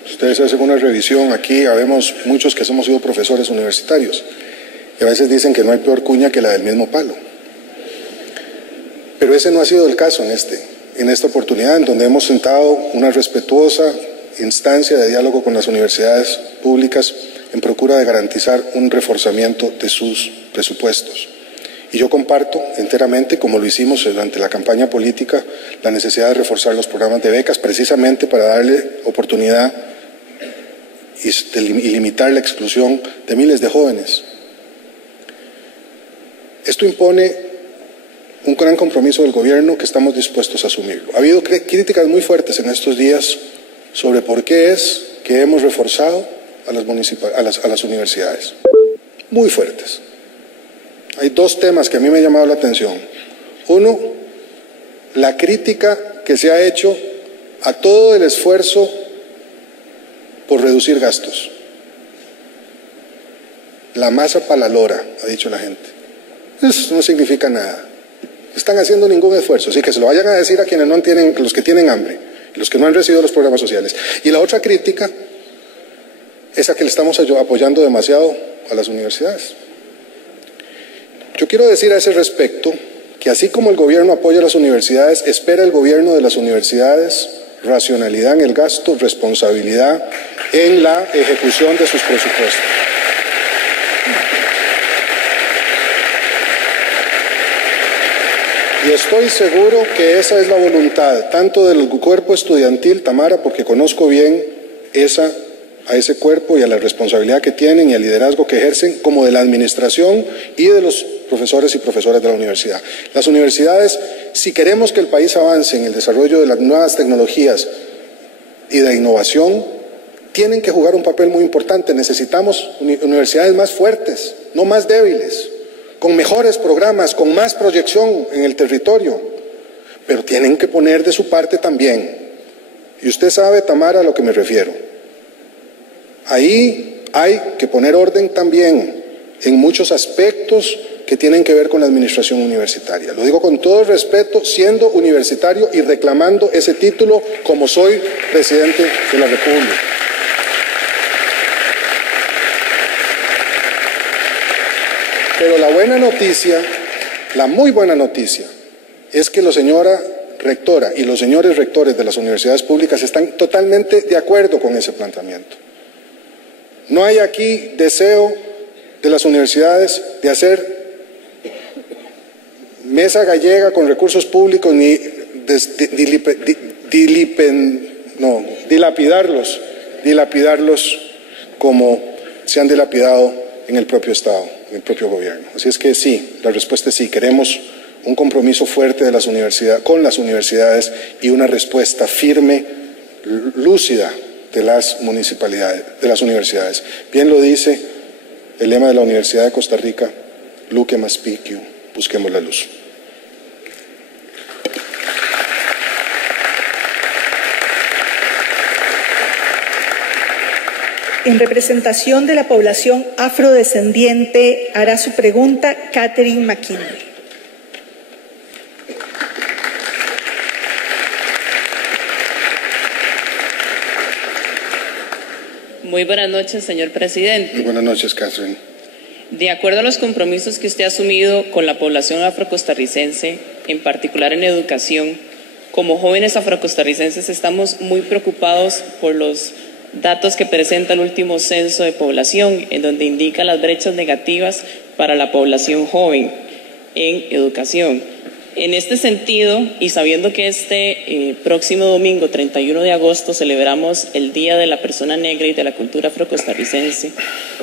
Ustedes hacen una revisión aquí, habemos muchos que hemos sido profesores universitarios y a veces dicen que no hay peor cuña que la del mismo palo. Pero ese no ha sido el caso en esta oportunidad, en donde hemos sentado una respetuosa instancia de diálogo con las universidades públicas en procura de garantizar un reforzamiento de sus presupuestos. Y yo comparto enteramente, como lo hicimos durante la campaña política, la necesidad de reforzar los programas de becas precisamente para darle oportunidad y limitar la exclusión de miles de jóvenes. Esto impone un gran compromiso del gobierno que estamos dispuestos a asumirlo. Ha habido críticas muy fuertes en estos días sobre por qué es que hemos reforzado a las universidades. Muy fuertes. Hay dos temas que a mí me han llamado la atención. Uno, la crítica que se ha hecho a todo el esfuerzo por reducir gastos. La masa para la lora, ha dicho la gente. Eso no significa nada. No están haciendo ningún esfuerzo, así que se lo vayan a decir a quienes no tienen, los que tienen hambre, los que no han recibido los programas sociales. Y la otra crítica es a que le estamos apoyando demasiado a las universidades. Yo quiero decir a ese respecto que así como el gobierno apoya a las universidades, espera el gobierno de las universidades racionalidad en el gasto, responsabilidad en la ejecución de sus presupuestos. Y estoy seguro que esa es la voluntad, tanto del cuerpo estudiantil, Tamara, porque conozco bien a ese cuerpo y a la responsabilidad que tienen y al liderazgo que ejercen, como de la administración y de los profesores y profesoras de la universidad. Las universidades, si queremos que el país avance en el desarrollo de las nuevas tecnologías y de innovación, tienen que jugar un papel muy importante. Necesitamos universidades más fuertes, no más débiles, con mejores programas, con más proyección en el territorio, pero tienen que poner de su parte también. Y usted sabe, Tamara, a lo que me refiero. Ahí hay que poner orden también en muchos aspectos que tienen que ver con la administración universitaria. Lo digo con todo respeto, siendo universitario y reclamando ese título como soy presidente de la República. Pero la buena noticia, la muy buena noticia, es que la señora rectora y los señores rectores de las universidades públicas están totalmente de acuerdo con ese planteamiento. No hay aquí deseo de las universidades de hacer mesa gallega con recursos públicos ni dilapidarlos como se han dilapidado en el propio Estado, en el propio gobierno. Así es que sí, la respuesta es sí, queremos un compromiso fuerte de las universidades, con las universidades y una respuesta firme, lúcida de las municipalidades, de las universidades. Bien lo dice el lema de la Universidad de Costa Rica, Luque Maspicio, busquemos la luz. En representación de la población afrodescendiente, hará su pregunta Catherine McKinley. Muy buenas noches, señor presidente. Muy buenas noches, Catherine. De acuerdo a los compromisos que usted ha asumido con la población afrocostarricense, en particular en educación, como jóvenes afrocostarricenses estamos muy preocupados por los datos que presenta el último censo de población, en donde indica las brechas negativas para la población joven en educación. En este sentido, y sabiendo que este próximo domingo, 31 de agosto, celebramos el Día de la Persona Negra y de la Cultura Afrocostarricense,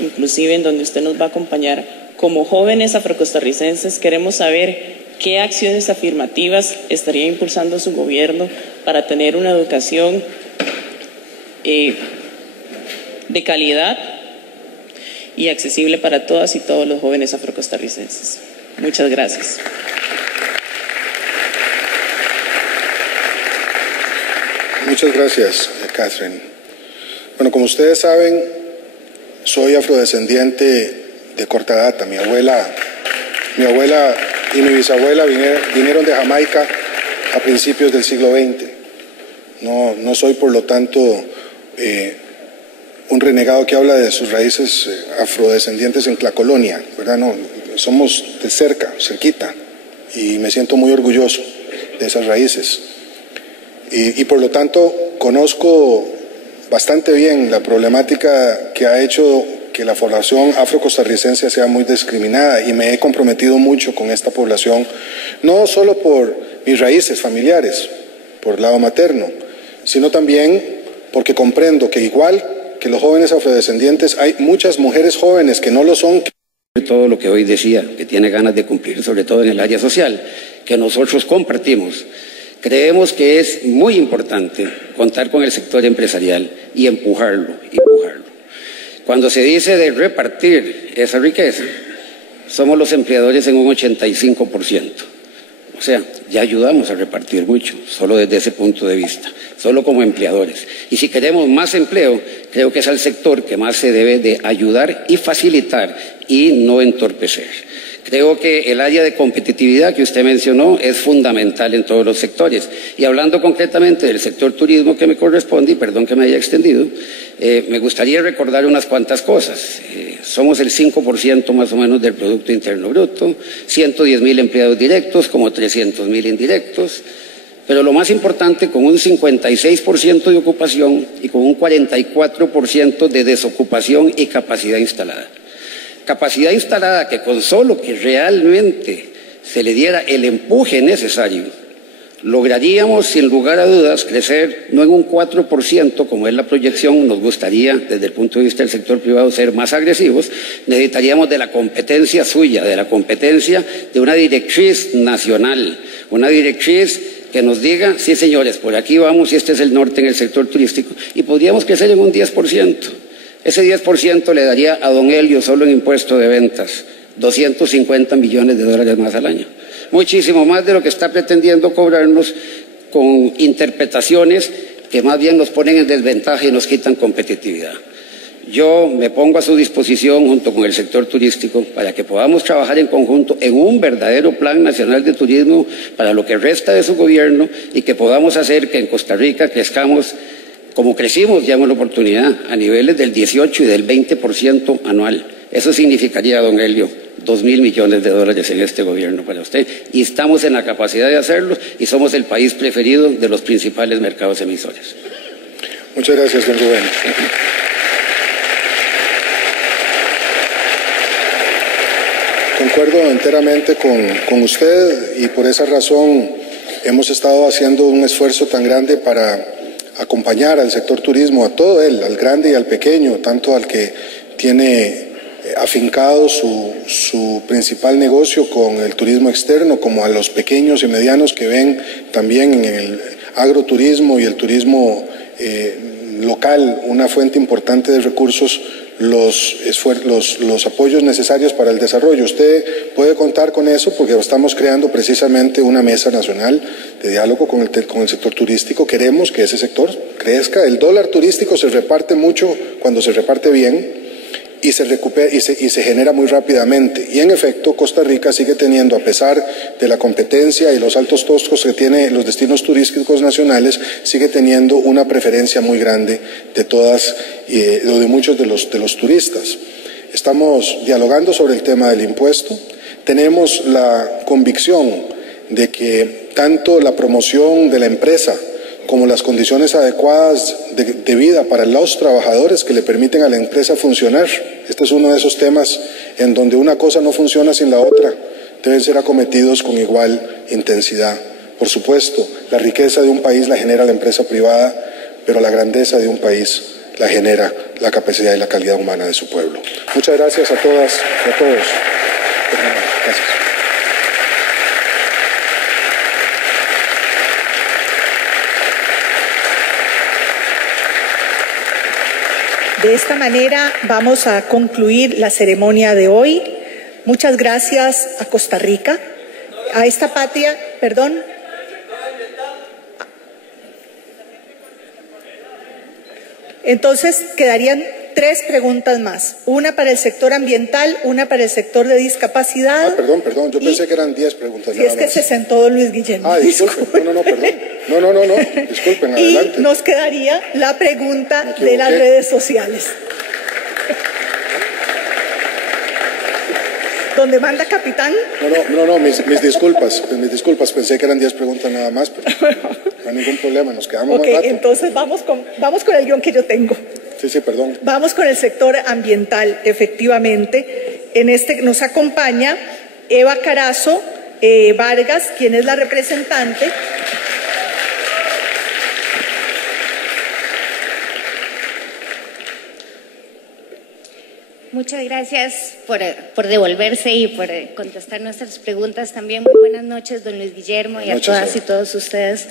inclusive en donde usted nos va a acompañar, como jóvenes afrocostarricenses queremos saber qué acciones afirmativas estaría impulsando su gobierno para tener una educación de calidad y accesible para todas y todos los jóvenes afrocostarricenses. Muchas gracias. Muchas gracias, Catherine. Bueno, como ustedes saben, soy afrodescendiente de corta data. Mi abuela y mi bisabuela vinieron de Jamaica a principios del siglo XX. No soy, por lo tanto, un renegado que habla de sus raíces afrodescendientes en la colonia, ¿verdad? No, somos de cerquita, y me siento muy orgulloso de esas raíces. Y por lo tanto, conozco bastante bien la problemática que ha hecho que la población afrocostarricense sea muy discriminada, y me he comprometido mucho con esta población, no solo por mis raíces familiares, por el lado materno, sino también porque comprendo que igual que los jóvenes afrodescendientes, hay muchas mujeres jóvenes que no lo son. Todo lo que hoy decía, que tiene ganas de cumplir, sobre todo en el área social, que nosotros compartimos. Creemos que es muy importante contar con el sector empresarial y empujarlo. Cuando se dice de repartir esa riqueza, somos los empleadores en un 85%. O sea, ya ayudamos a repartir mucho, solo desde ese punto de vista, solo como empleadores. Y si queremos más empleo, creo que es al sector que más se debe de ayudar y facilitar y no entorpecer. Creo que el área de competitividad que usted mencionó es fundamental en todos los sectores. Y hablando concretamente del sector turismo que me corresponde, y perdón que me haya extendido, me gustaría recordar unas cuantas cosas. Somos el 5% más o menos del Producto Interno Bruto, 110.000 empleados directos, como 300.000 indirectos, pero lo más importante, con un 56% de ocupación y con un 44% de desocupación y capacidad instalada. Capacidad instalada que con solo que realmente se le diera el empuje necesario, lograríamos sin lugar a dudas crecer no en un 4% como es la proyección. Nos gustaría desde el punto de vista del sector privado ser más agresivos. Necesitaríamos de la competencia suya, de la competencia de una directriz nacional, una directriz que nos diga, sí señores, por aquí vamos y este es el norte en el sector turístico, y podríamos crecer en un 10%. Ese 10% le daría a don Helio, solo en impuesto de ventas, 250 millones de dólares más al año. Muchísimo más de lo que está pretendiendo cobrarnos con interpretaciones que más bien nos ponen en desventaja y nos quitan competitividad. Yo me pongo a su disposición junto con el sector turístico para que podamos trabajar en conjunto en un verdadero plan nacional de turismo para lo que resta de su gobierno, y que podamos hacer que en Costa Rica crezcamos como crecimos ya en la oportunidad, a niveles del 18 y del 20% anual. Eso significaría, don Helio, 2.000 millones de dólares en este gobierno para usted. Y estamos en la capacidad de hacerlo, y somos el país preferido de los principales mercados emisores. Muchas gracias, don Rubén. Concuerdo enteramente con usted, y por esa razón hemos estado haciendo un esfuerzo tan grande para acompañar al sector turismo, a todo él, al grande y al pequeño, tanto al que tiene afincado su principal negocio con el turismo externo, como a los pequeños y medianos que ven también en el agroturismo y el turismo local una fuente importante de recursos, los apoyos necesarios para el desarrollo. Usted puede contar con eso, porque estamos creando precisamente una mesa nacional de diálogo con el sector turístico. Queremos que ese sector crezca. El dólar turístico se reparte mucho cuando se reparte bien, y se recupera y se genera muy rápidamente. Y en efecto, Costa Rica sigue teniendo, a pesar de la competencia y los altos costos que tienen los destinos turísticos nacionales, sigue teniendo una preferencia muy grande de todas o de muchos de los turistas. Estamos dialogando sobre el tema del impuesto. Tenemos la convicción de que tanto la promoción de la empresa como las condiciones adecuadas de vida para los trabajadores que le permiten a la empresa funcionar. Este es uno de esos temas en donde una cosa no funciona sin la otra. Deben ser acometidos con igual intensidad. Por supuesto, la riqueza de un país la genera la empresa privada, pero la grandeza de un país la genera la capacidad y la calidad humana de su pueblo. Muchas gracias a todas y a todos. Gracias. De esta manera vamos a concluir la ceremonia de hoy. Muchas gracias a Costa Rica, a esta patria, Entonces, quedarían 3 preguntas más. Una para el sector ambiental, una para el sector de discapacidad. Ah, perdón, yo pensé que eran 10 preguntas. Si es que se sentó don Luis Guillermo. Ah, disculpen. No, perdón. No, disculpen, adelante. Y nos quedaría la pregunta de las redes sociales. ¿Dónde manda capitán? No, mis disculpas, pensé que eran 10 preguntas nada más, pero no hay ningún problema, nos quedamos más rato. Entonces vamos con el guión que yo tengo. Sí, perdón. Vamos con el sector ambiental, efectivamente. En este nos acompaña Eva Carazo Vargas, quien es la representante. Muchas gracias por devolverse y por contestar nuestras preguntas también. Muy buenas noches, don Luis Guillermo, y a todas y todos ustedes.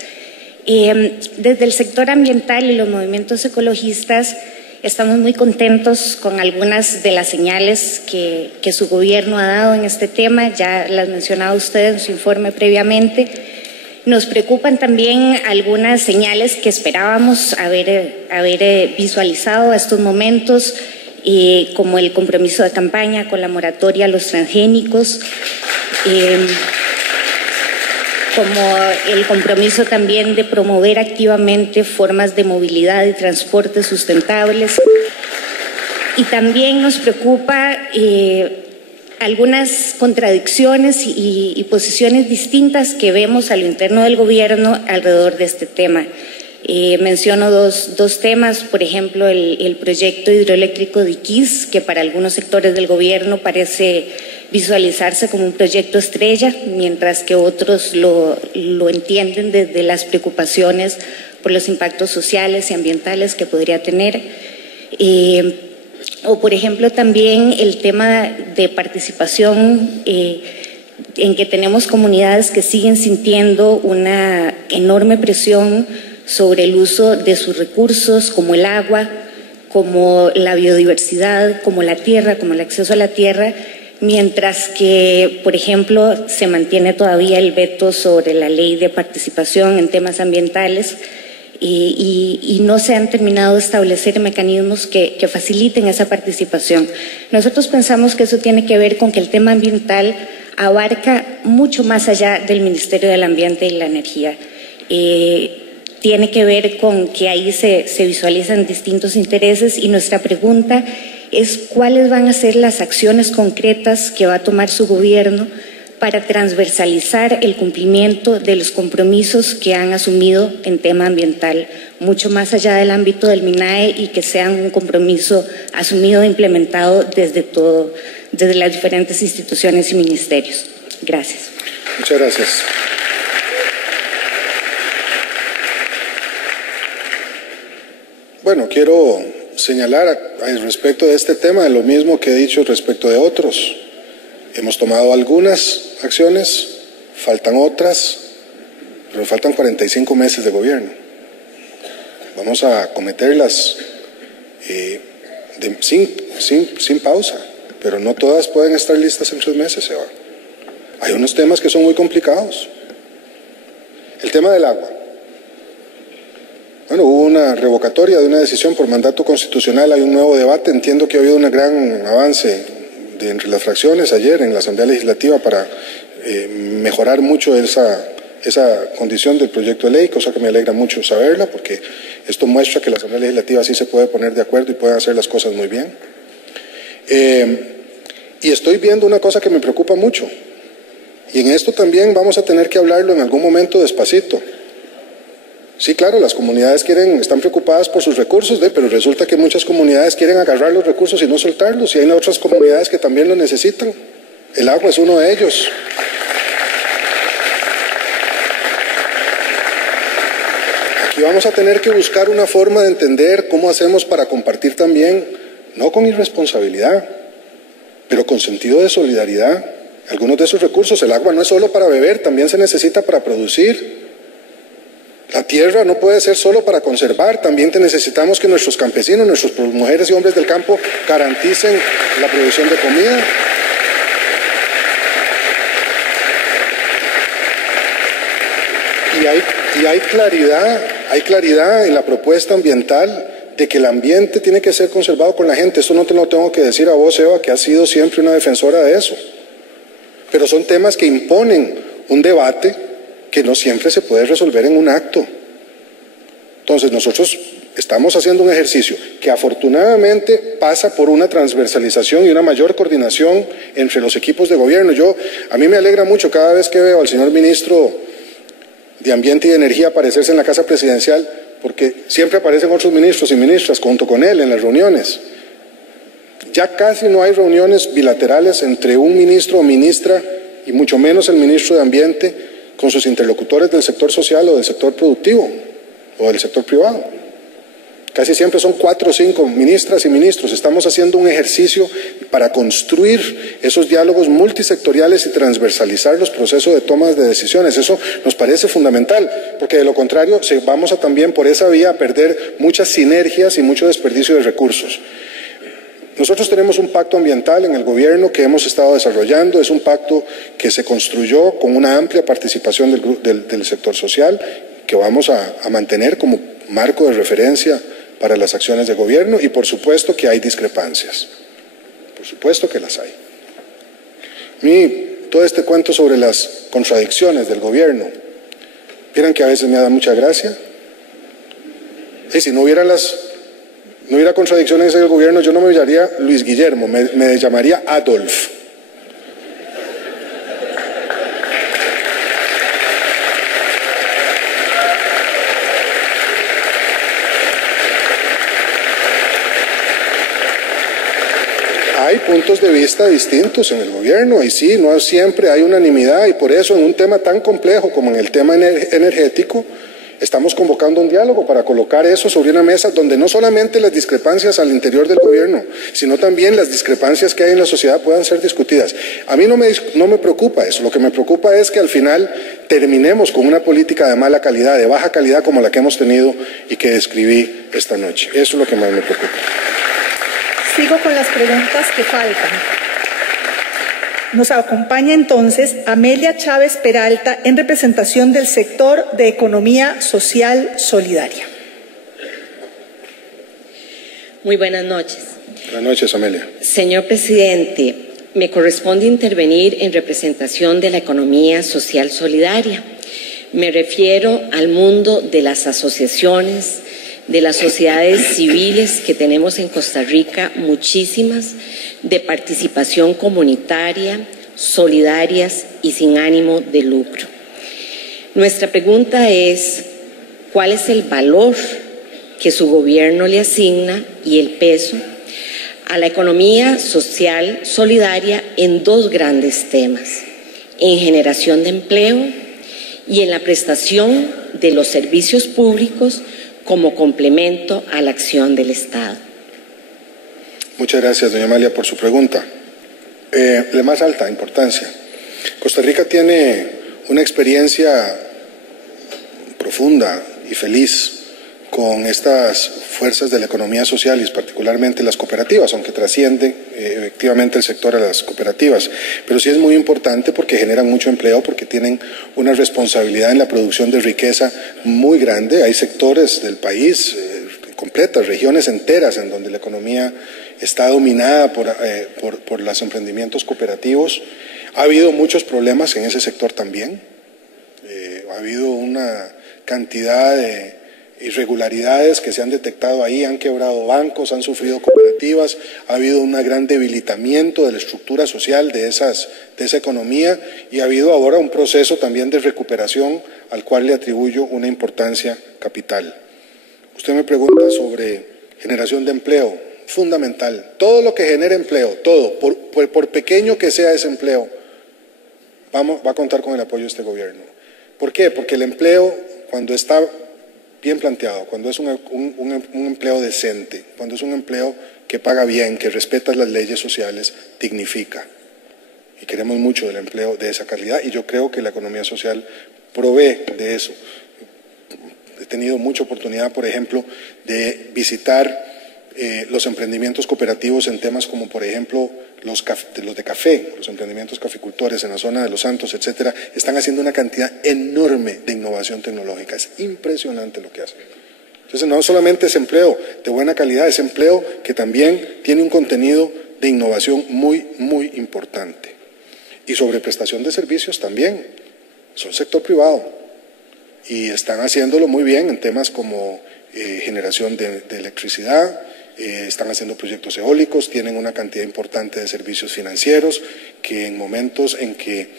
Desde el sector ambiental y los movimientos ecologistas estamos muy contentos con algunas de las señales que su gobierno ha dado en este tema. Ya las mencionaba usted en su informe previamente. Nos preocupan también algunas señales que esperábamos haber visualizado a estos momentos, como el compromiso de campaña con la moratoria a los transgénicos, como el compromiso también de promover activamente formas de movilidad y transporte sustentables. Y también nos preocupa algunas contradicciones y posiciones distintas que vemos a lo interno del gobierno alrededor de este tema. Menciono dos temas, por ejemplo, el proyecto hidroeléctrico de Iquís, que para algunos sectores del gobierno parece visualizarse como un proyecto estrella, mientras que otros lo entienden desde las preocupaciones por los impactos sociales y ambientales que podría tener. O, por ejemplo, también el tema de participación, en que tenemos comunidades que siguen sintiendo una enorme presión sobre el uso de sus recursos, como el agua, como la biodiversidad, como la tierra, como el acceso a la tierra, mientras que, por ejemplo, se mantiene todavía el veto sobre la ley de participación en temas ambientales y no se han terminado de establecer mecanismos que faciliten esa participación. Nosotros pensamos que eso tiene que ver con que el tema ambiental abarca mucho más allá del Ministerio del Ambiente y la Energía. Tiene que ver con que ahí se visualizan distintos intereses, y nuestra pregunta es cuáles van a ser las acciones concretas que va a tomar su gobierno para transversalizar el cumplimiento de los compromisos que han asumido en tema ambiental, mucho más allá del ámbito del MINAE, y que sean un compromiso asumido e implementado desde las diferentes instituciones y ministerios. Gracias. Muchas gracias. Bueno, quiero señalar al respecto de este tema lo mismo que he dicho respecto de otros. Hemos tomado algunas acciones, faltan otras, pero faltan 45 meses de gobierno. Vamos a cometerlas sin pausa, pero no todas pueden estar listas en 3 meses, Eva. Hay unos temas que son muy complicados. El tema del agua. Bueno, hubo una revocatoria de una decisión por mandato constitucional, hay un nuevo debate. Entiendo que ha habido un gran avance entre las fracciones ayer en la Asamblea Legislativa para mejorar mucho esa condición del proyecto de ley, cosa que me alegra mucho saberla, porque esto muestra que la Asamblea Legislativa sí se puede poner de acuerdo y puede hacer las cosas muy bien. Y estoy viendo una cosa que me preocupa mucho, y en esto también vamos a tener que hablarlo en algún momento despacito. Sí, claro, las comunidades están preocupadas por sus recursos, pero resulta que muchas comunidades quieren agarrar los recursos y no soltarlos, y hay otras comunidades que también lo necesitan. El agua es uno de ellos. Aquí vamos a tener que buscar una forma de entender cómo hacemos para compartir también, no con irresponsabilidad, pero con sentido de solidaridad, algunos de esos recursos. El agua no es solo para beber, también se necesita para producir. La tierra no puede ser solo para conservar, también necesitamos que nuestros campesinos, nuestras mujeres y hombres del campo garanticen la producción de comida. Y hay claridad en la propuesta ambiental de que el ambiente tiene que ser conservado con la gente. Esto no te lo tengo que decir a vos, Eva, que has sido siempre una defensora de eso. Pero son temas que imponen un debate que no siempre se puede resolver en un acto. Entonces nosotros estamos haciendo un ejercicio que afortunadamente pasa por una transversalización y una mayor coordinación entre los equipos de gobierno. A mí me alegra mucho cada vez que veo al señor ministro de Ambiente y de Energía aparecerse en la Casa Presidencial, porque siempre aparecen otros ministros y ministras junto con él en las reuniones. Ya casi no hay reuniones bilaterales entre un ministro o ministra, y mucho menos el ministro de Ambiente, con sus interlocutores del sector social o del sector productivo o del sector privado. Casi siempre son 4 o 5 ministras y ministros. Estamos haciendo un ejercicio para construir esos diálogos multisectoriales y transversalizar los procesos de toma de decisiones. Eso nos parece fundamental, porque de lo contrario vamos a también por esa vía a perder muchas sinergias y mucho desperdicio de recursos. Nosotros tenemos un pacto ambiental en el gobierno que hemos estado desarrollando. Es un pacto que se construyó con una amplia participación del sector social, que vamos a mantener como marco de referencia para las acciones de gobierno, y por supuesto que hay discrepancias, por supuesto que las hay. A mí todo este cuento sobre las contradicciones del gobierno, vieran que a veces me da mucha gracia. Y si no hubiera contradicciones en el gobierno, yo no me llamaría Luis Guillermo, me llamaría Adolf. Hay puntos de vista distintos en el gobierno, y sí, no siempre hay unanimidad, y por eso en un tema tan complejo como en el tema energético estamos convocando un diálogo para colocar eso sobre una mesa donde no solamente las discrepancias al interior del gobierno, sino también las discrepancias que hay en la sociedad puedan ser discutidas. A mí no me preocupa eso. Lo que me preocupa es que al final terminemos con una política de mala calidad, de baja calidad, como la que hemos tenido y que describí esta noche. Eso es lo que más me preocupa. Sigo con las preguntas que faltan. Nos acompaña entonces Amelia Chávez Peralta en representación del sector de Economía Social Solidaria. Muy buenas noches. Buenas noches, Amelia. Señor presidente, me corresponde intervenir en representación de la Economía Social Solidaria. Me refiero al mundo de las asociaciones, de las sociedades civiles que tenemos en Costa Rica, muchísimas, de participación comunitaria, solidarias y sin ánimo de lucro. Nuestra pregunta es, ¿cuál es el valor que su gobierno le asigna y el peso a la economía social solidaria en 2 grandes temas, en generación de empleo y en la prestación de los servicios públicos como complemento a la acción del Estado? Muchas gracias, doña Amalia, por su pregunta. De más alta importancia. Costa Rica tiene una experiencia profunda y feliz con estas fuerzas de la economía social y particularmente las cooperativas, aunque trasciende efectivamente el sector a las cooperativas. Pero sí es muy importante porque generan mucho empleo, porque tienen una responsabilidad en la producción de riqueza muy grande. Hay sectores del país, completas, regiones enteras, en donde la economía está dominada por los emprendimientos cooperativos. Ha habido muchos problemas en ese sector también. Ha habido una cantidad de irregularidades que se han detectado ahí, han quebrado bancos, han sufrido cooperativas, ha habido un gran debilitamiento de la estructura social de esa economía, y ha habido ahora un proceso también de recuperación al cual le atribuyo una importancia capital. Usted me pregunta sobre generación de empleo, fundamental. Todo lo que genere empleo, todo, por pequeño que sea ese empleo, va a contar con el apoyo de este gobierno. ¿Por qué? Porque el empleo, cuando está bien planteado, cuando es un empleo decente, cuando es un empleo que paga bien, que respeta las leyes sociales, dignifica. Y queremos mucho del empleo de esa calidad, y yo creo que la economía social provee de eso. He tenido mucha oportunidad, por ejemplo, de visitar los emprendimientos cooperativos en temas como, por ejemplo, los de café, los emprendimientos caficultores en la zona de Los Santos, etcétera. Están haciendo una cantidad enorme de innovación tecnológica. Es impresionante lo que hacen. Entonces, no solamente es empleo de buena calidad, es empleo que también tiene un contenido de innovación muy, muy importante. Y sobre prestación de servicios también, son sector privado y están haciéndolo muy bien en temas como generación de electricidad, están haciendo proyectos eólicos, tienen una cantidad importante de servicios financieros que en momentos en que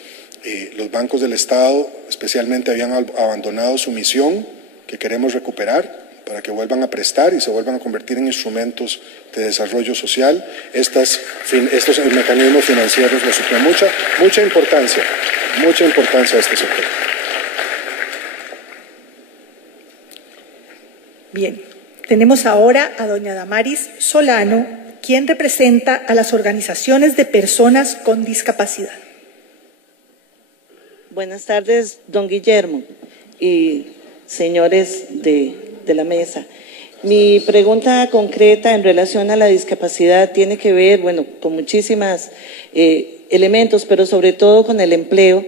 los bancos del Estado especialmente habían abandonado su misión, que queremos recuperar para que vuelvan a prestar y se vuelvan a convertir en instrumentos de desarrollo social, estos mecanismos financieros le suplen mucha importancia a este sector. Bien, tenemos ahora a doña Damaris Solano, quien representa a las organizaciones de personas con discapacidad. Buenas tardes, don Guillermo y señores de la mesa. Mi pregunta concreta en relación a la discapacidad tiene que ver, bueno, con muchísimos elementos, pero sobre todo con el empleo.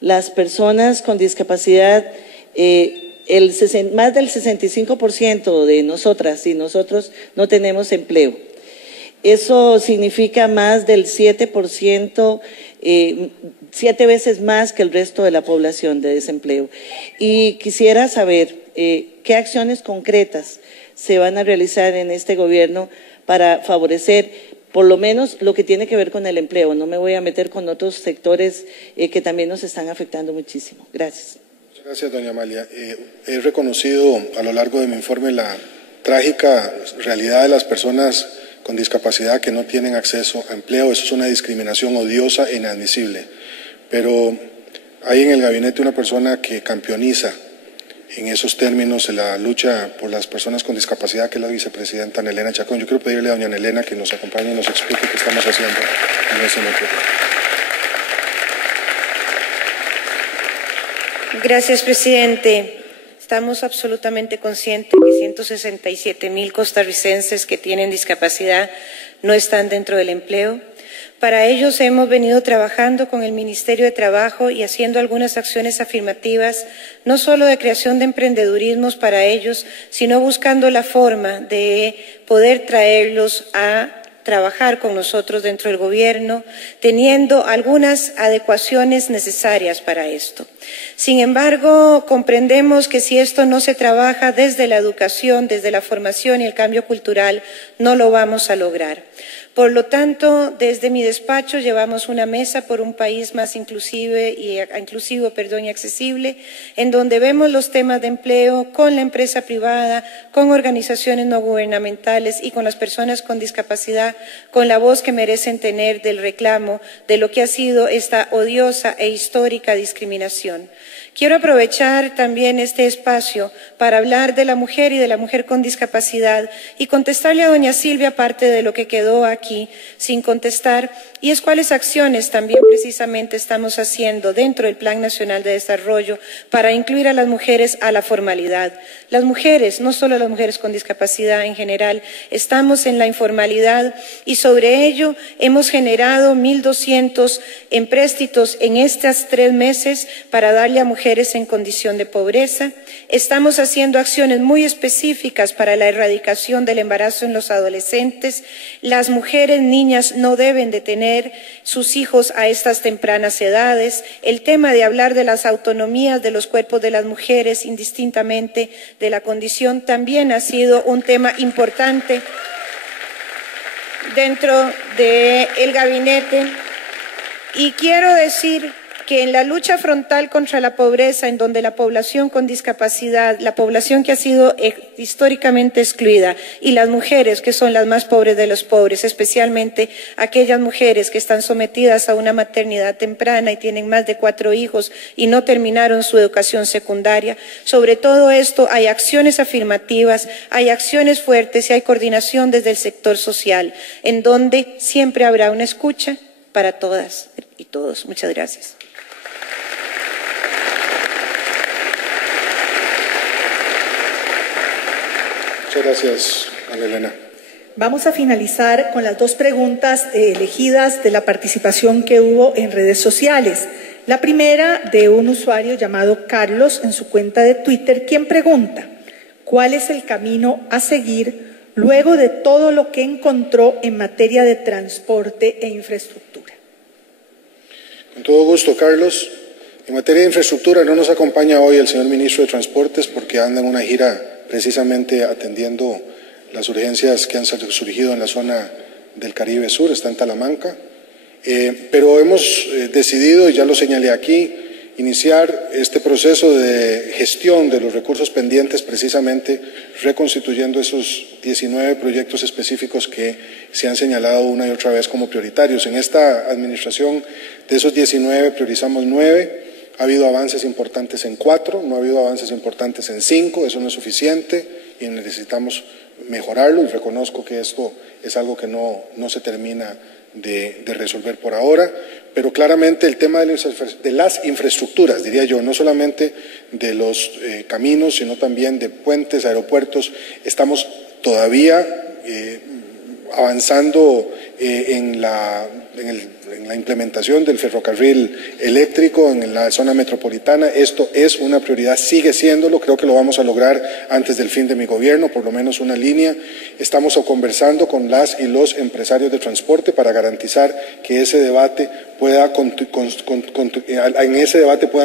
Las personas con discapacidad, más del 65% de nosotras y nosotros no tenemos empleo. Eso significa más del 7%, 7 veces más que el resto de la población de desempleo. Y quisiera saber qué acciones concretas se van a realizar en este gobierno para favorecer por lo menos lo que tiene que ver con el empleo. No me voy a meter con otros sectores que también nos están afectando muchísimo. Gracias. Muchas gracias, doña Amalia. He reconocido a lo largo de mi informe la trágica realidad de las personas con discapacidad que no tienen acceso a empleo. Eso es una discriminación odiosa e inadmisible. Pero hay en el gabinete una persona que campeoniza en esos términos en la lucha por las personas con discapacidad, que es la vicepresidenta Nelena Chacón. Yo quiero pedirle a doña Nelena que nos acompañe y nos explique qué estamos haciendo en ese momento. Gracias, presidente. Estamos absolutamente conscientes que 167,000 costarricenses que tienen discapacidad no están dentro del empleo. Para ellos hemos venido trabajando con el Ministerio de Trabajo y haciendo algunas acciones afirmativas, no solo de creación de emprendedurismos para ellos, sino buscando la forma de poder traerlos a trabajar con nosotros dentro del gobierno, teniendo algunas adecuaciones necesarias para esto. Sin embargo, comprendemos que si esto no se trabaja desde la educación, desde la formación y el cambio cultural, no lo vamos a lograr. Por lo tanto, desde mi despacho llevamos una mesa por un país más inclusivo y accesible, en donde vemos los temas de empleo con la empresa privada, con organizaciones no gubernamentales y con las personas con discapacidad, con la voz que merecen tener del reclamo de lo que ha sido esta odiosa e histórica discriminación. Quiero aprovechar también este espacio para hablar de la mujer y de la mujer con discapacidad y contestarle a doña Silvia parte de lo que quedó aquí sin contestar, y es cuáles acciones también precisamente estamos haciendo dentro del Plan Nacional de Desarrollo para incluir a las mujeres a la formalidad. Las mujeres, no solo las mujeres con discapacidad en general, estamos en la informalidad y sobre ello hemos generado 1.200 empréstitos en estos 3 meses para darle a mujeres en condición de pobreza. Estamos haciendo acciones muy específicas para la erradicación del embarazo en los adolescentes. Las mujeres, niñas, no deben de tener sus hijos a estas tempranas edades. El tema de hablar de las autonomías de los cuerpos de las mujeres, indistintamente de la condición, también ha sido un tema importante dentro del gabinete. Y quiero decir que en la lucha frontal contra la pobreza, en donde la población con discapacidad, la población que ha sido históricamente excluida, y las mujeres que son las más pobres de los pobres, especialmente aquellas mujeres que están sometidas a una maternidad temprana y tienen más de 4 hijos y no terminaron su educación secundaria, sobre todo esto hay acciones afirmativas, hay acciones fuertes y hay coordinación desde el sector social, en donde siempre habrá una escucha para todas y todos. Muchas gracias. Muchas gracias, Ana Elena. Vamos a finalizar con las 2 preguntas elegidas de la participación que hubo en redes sociales. La primera de un usuario llamado Carlos en su cuenta de Twitter, quien pregunta: ¿Cuál es el camino a seguir luego de todo lo que encontró en materia de transporte e infraestructura? Con todo gusto, Carlos. En materia de infraestructura no nos acompaña hoy el señor ministro de Transportes porque anda en una gira precisamente atendiendo las urgencias que han surgido en la zona del Caribe Sur, está en Talamanca. Pero hemos decidido, y ya lo señalé aquí, iniciar este proceso de gestión de los recursos pendientes, precisamente reconstituyendo esos 19 proyectos específicos que se han señalado una y otra vez como prioritarios. En esta administración, de esos 19 priorizamos 9. Ha habido avances importantes en 4, no ha habido avances importantes en 5, eso no es suficiente y necesitamos mejorarlo, y reconozco que esto es algo que no se termina de resolver por ahora, pero claramente el tema de las infraestructuras, diría yo, no solamente de los caminos, sino también de puentes, aeropuertos, estamos todavía avanzando en la implementación del ferrocarril eléctrico en la zona metropolitana. Esto es una prioridad, sigue siéndolo, creo que lo vamos a lograr antes del fin de mi gobierno, por lo menos una línea. Estamos conversando con las y los empresarios de transporte para garantizar que ese debate puedan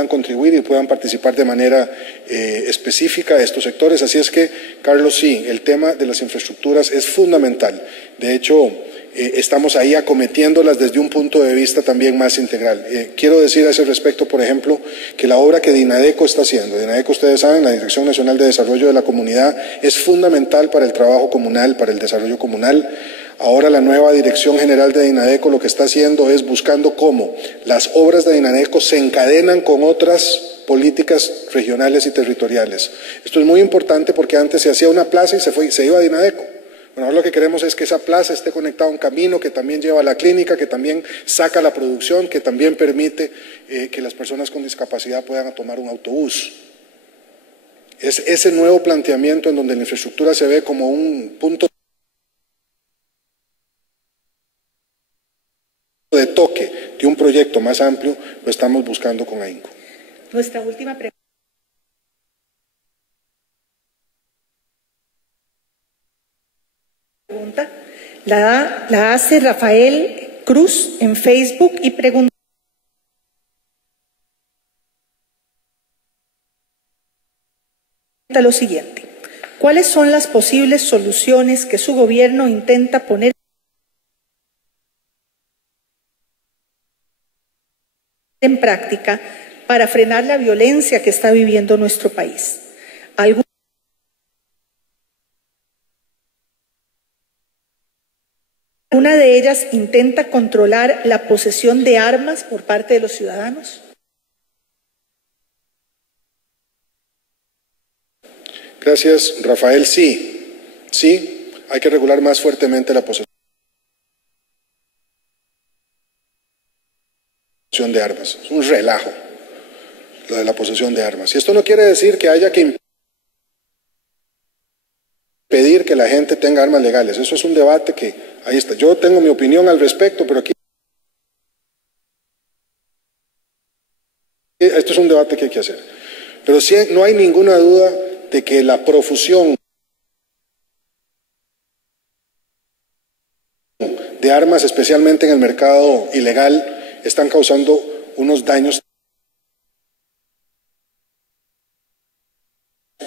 contribuir y puedan participar de manera específica a estos sectores. Así es que, Carlos, sí, el tema de las infraestructuras es fundamental. De hecho, estamos ahí acometiéndolas desde un punto de vista también más integral. Quiero decir a ese respecto, por ejemplo, que la obra que DINADECO está haciendo, DINADECO, ustedes saben, la Dirección Nacional de Desarrollo de la Comunidad, es fundamental para el trabajo comunal, para el desarrollo comunal. Ahora la nueva Dirección General de DINADECO lo que está haciendo es buscando cómo las obras de DINADECO se encadenan con otras políticas regionales y territoriales. Esto es muy importante porque antes se hacía una plaza y se iba a DINADECO. Bueno, ahora lo que queremos es que esa plaza esté conectada a un camino que también lleva a la clínica, que también saca la producción, que también permite que las personas con discapacidad puedan tomar un autobús. Es ese nuevo planteamiento en donde la infraestructura se ve como un punto de toque de un proyecto más amplio, lo estamos buscando con AINCO. Nuestra última pregunta. La hace Rafael Cruz en Facebook y pregunta lo siguiente: ¿cuáles son las posibles soluciones que su gobierno intenta poner en práctica para frenar la violencia que está viviendo nuestro país? ¿Una de ellas intenta controlar la posesión de armas por parte de los ciudadanos? Gracias, Rafael. Sí, hay que regular más fuertemente la posesión de armas. Es un relajo lo de la posesión de armas. Y esto no quiere decir que haya que impedir que la gente tenga armas legales. Eso es un debate que ahí está. Yo tengo mi opinión al respecto, pero aquí esto es un debate que hay que hacer. Pero sí, no hay ninguna duda de que la profusión de armas, especialmente en el mercado ilegal, están causando unos daños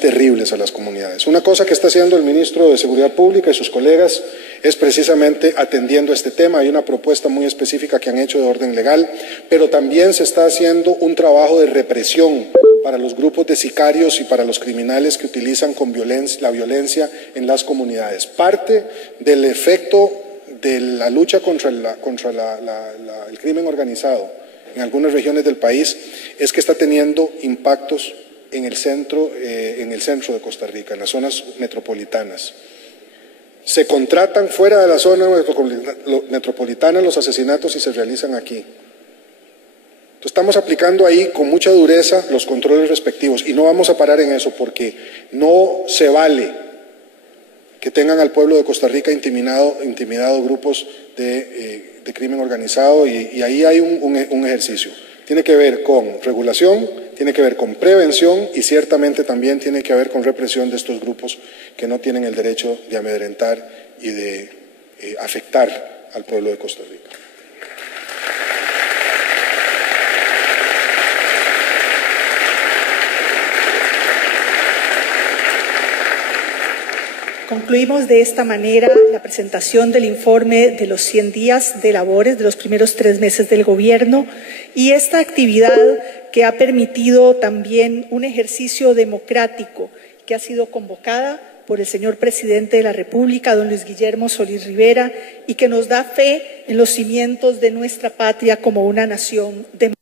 terribles a las comunidades. Una cosa que está haciendo el ministro de Seguridad Pública y sus colegas es precisamente atendiendo este tema. Hay una propuesta muy específica que han hecho de orden legal, pero también se está haciendo un trabajo de represión para los grupos de sicarios y para los criminales que utilizan la violencia en las comunidades. Parte del efecto de la lucha contra el crimen organizado en algunas regiones del país es que está teniendo impactos en el centro de Costa Rica, en las zonas metropolitanas. Se contratan fuera de la zona metropolitana los asesinatos y se realizan aquí. Entonces, estamos aplicando ahí con mucha dureza los controles respectivos y no vamos a parar en eso porque no se vale que tengan al pueblo de Costa Rica intimidado grupos de crimen organizado y ahí hay un ejercicio. Tiene que ver con regulación, tiene que ver con prevención y ciertamente también tiene que ver con represión de estos grupos que no tienen el derecho de amedrentar y de afectar al pueblo de Costa Rica. Concluimos de esta manera la presentación del informe de los 100 días de labores de los primeros 3 meses del gobierno y esta actividad que ha permitido también un ejercicio democrático que ha sido convocada por el señor presidente de la República, don Luis Guillermo Solís Rivera, y que nos da fe en los cimientos de nuestra patria como una nación democrática.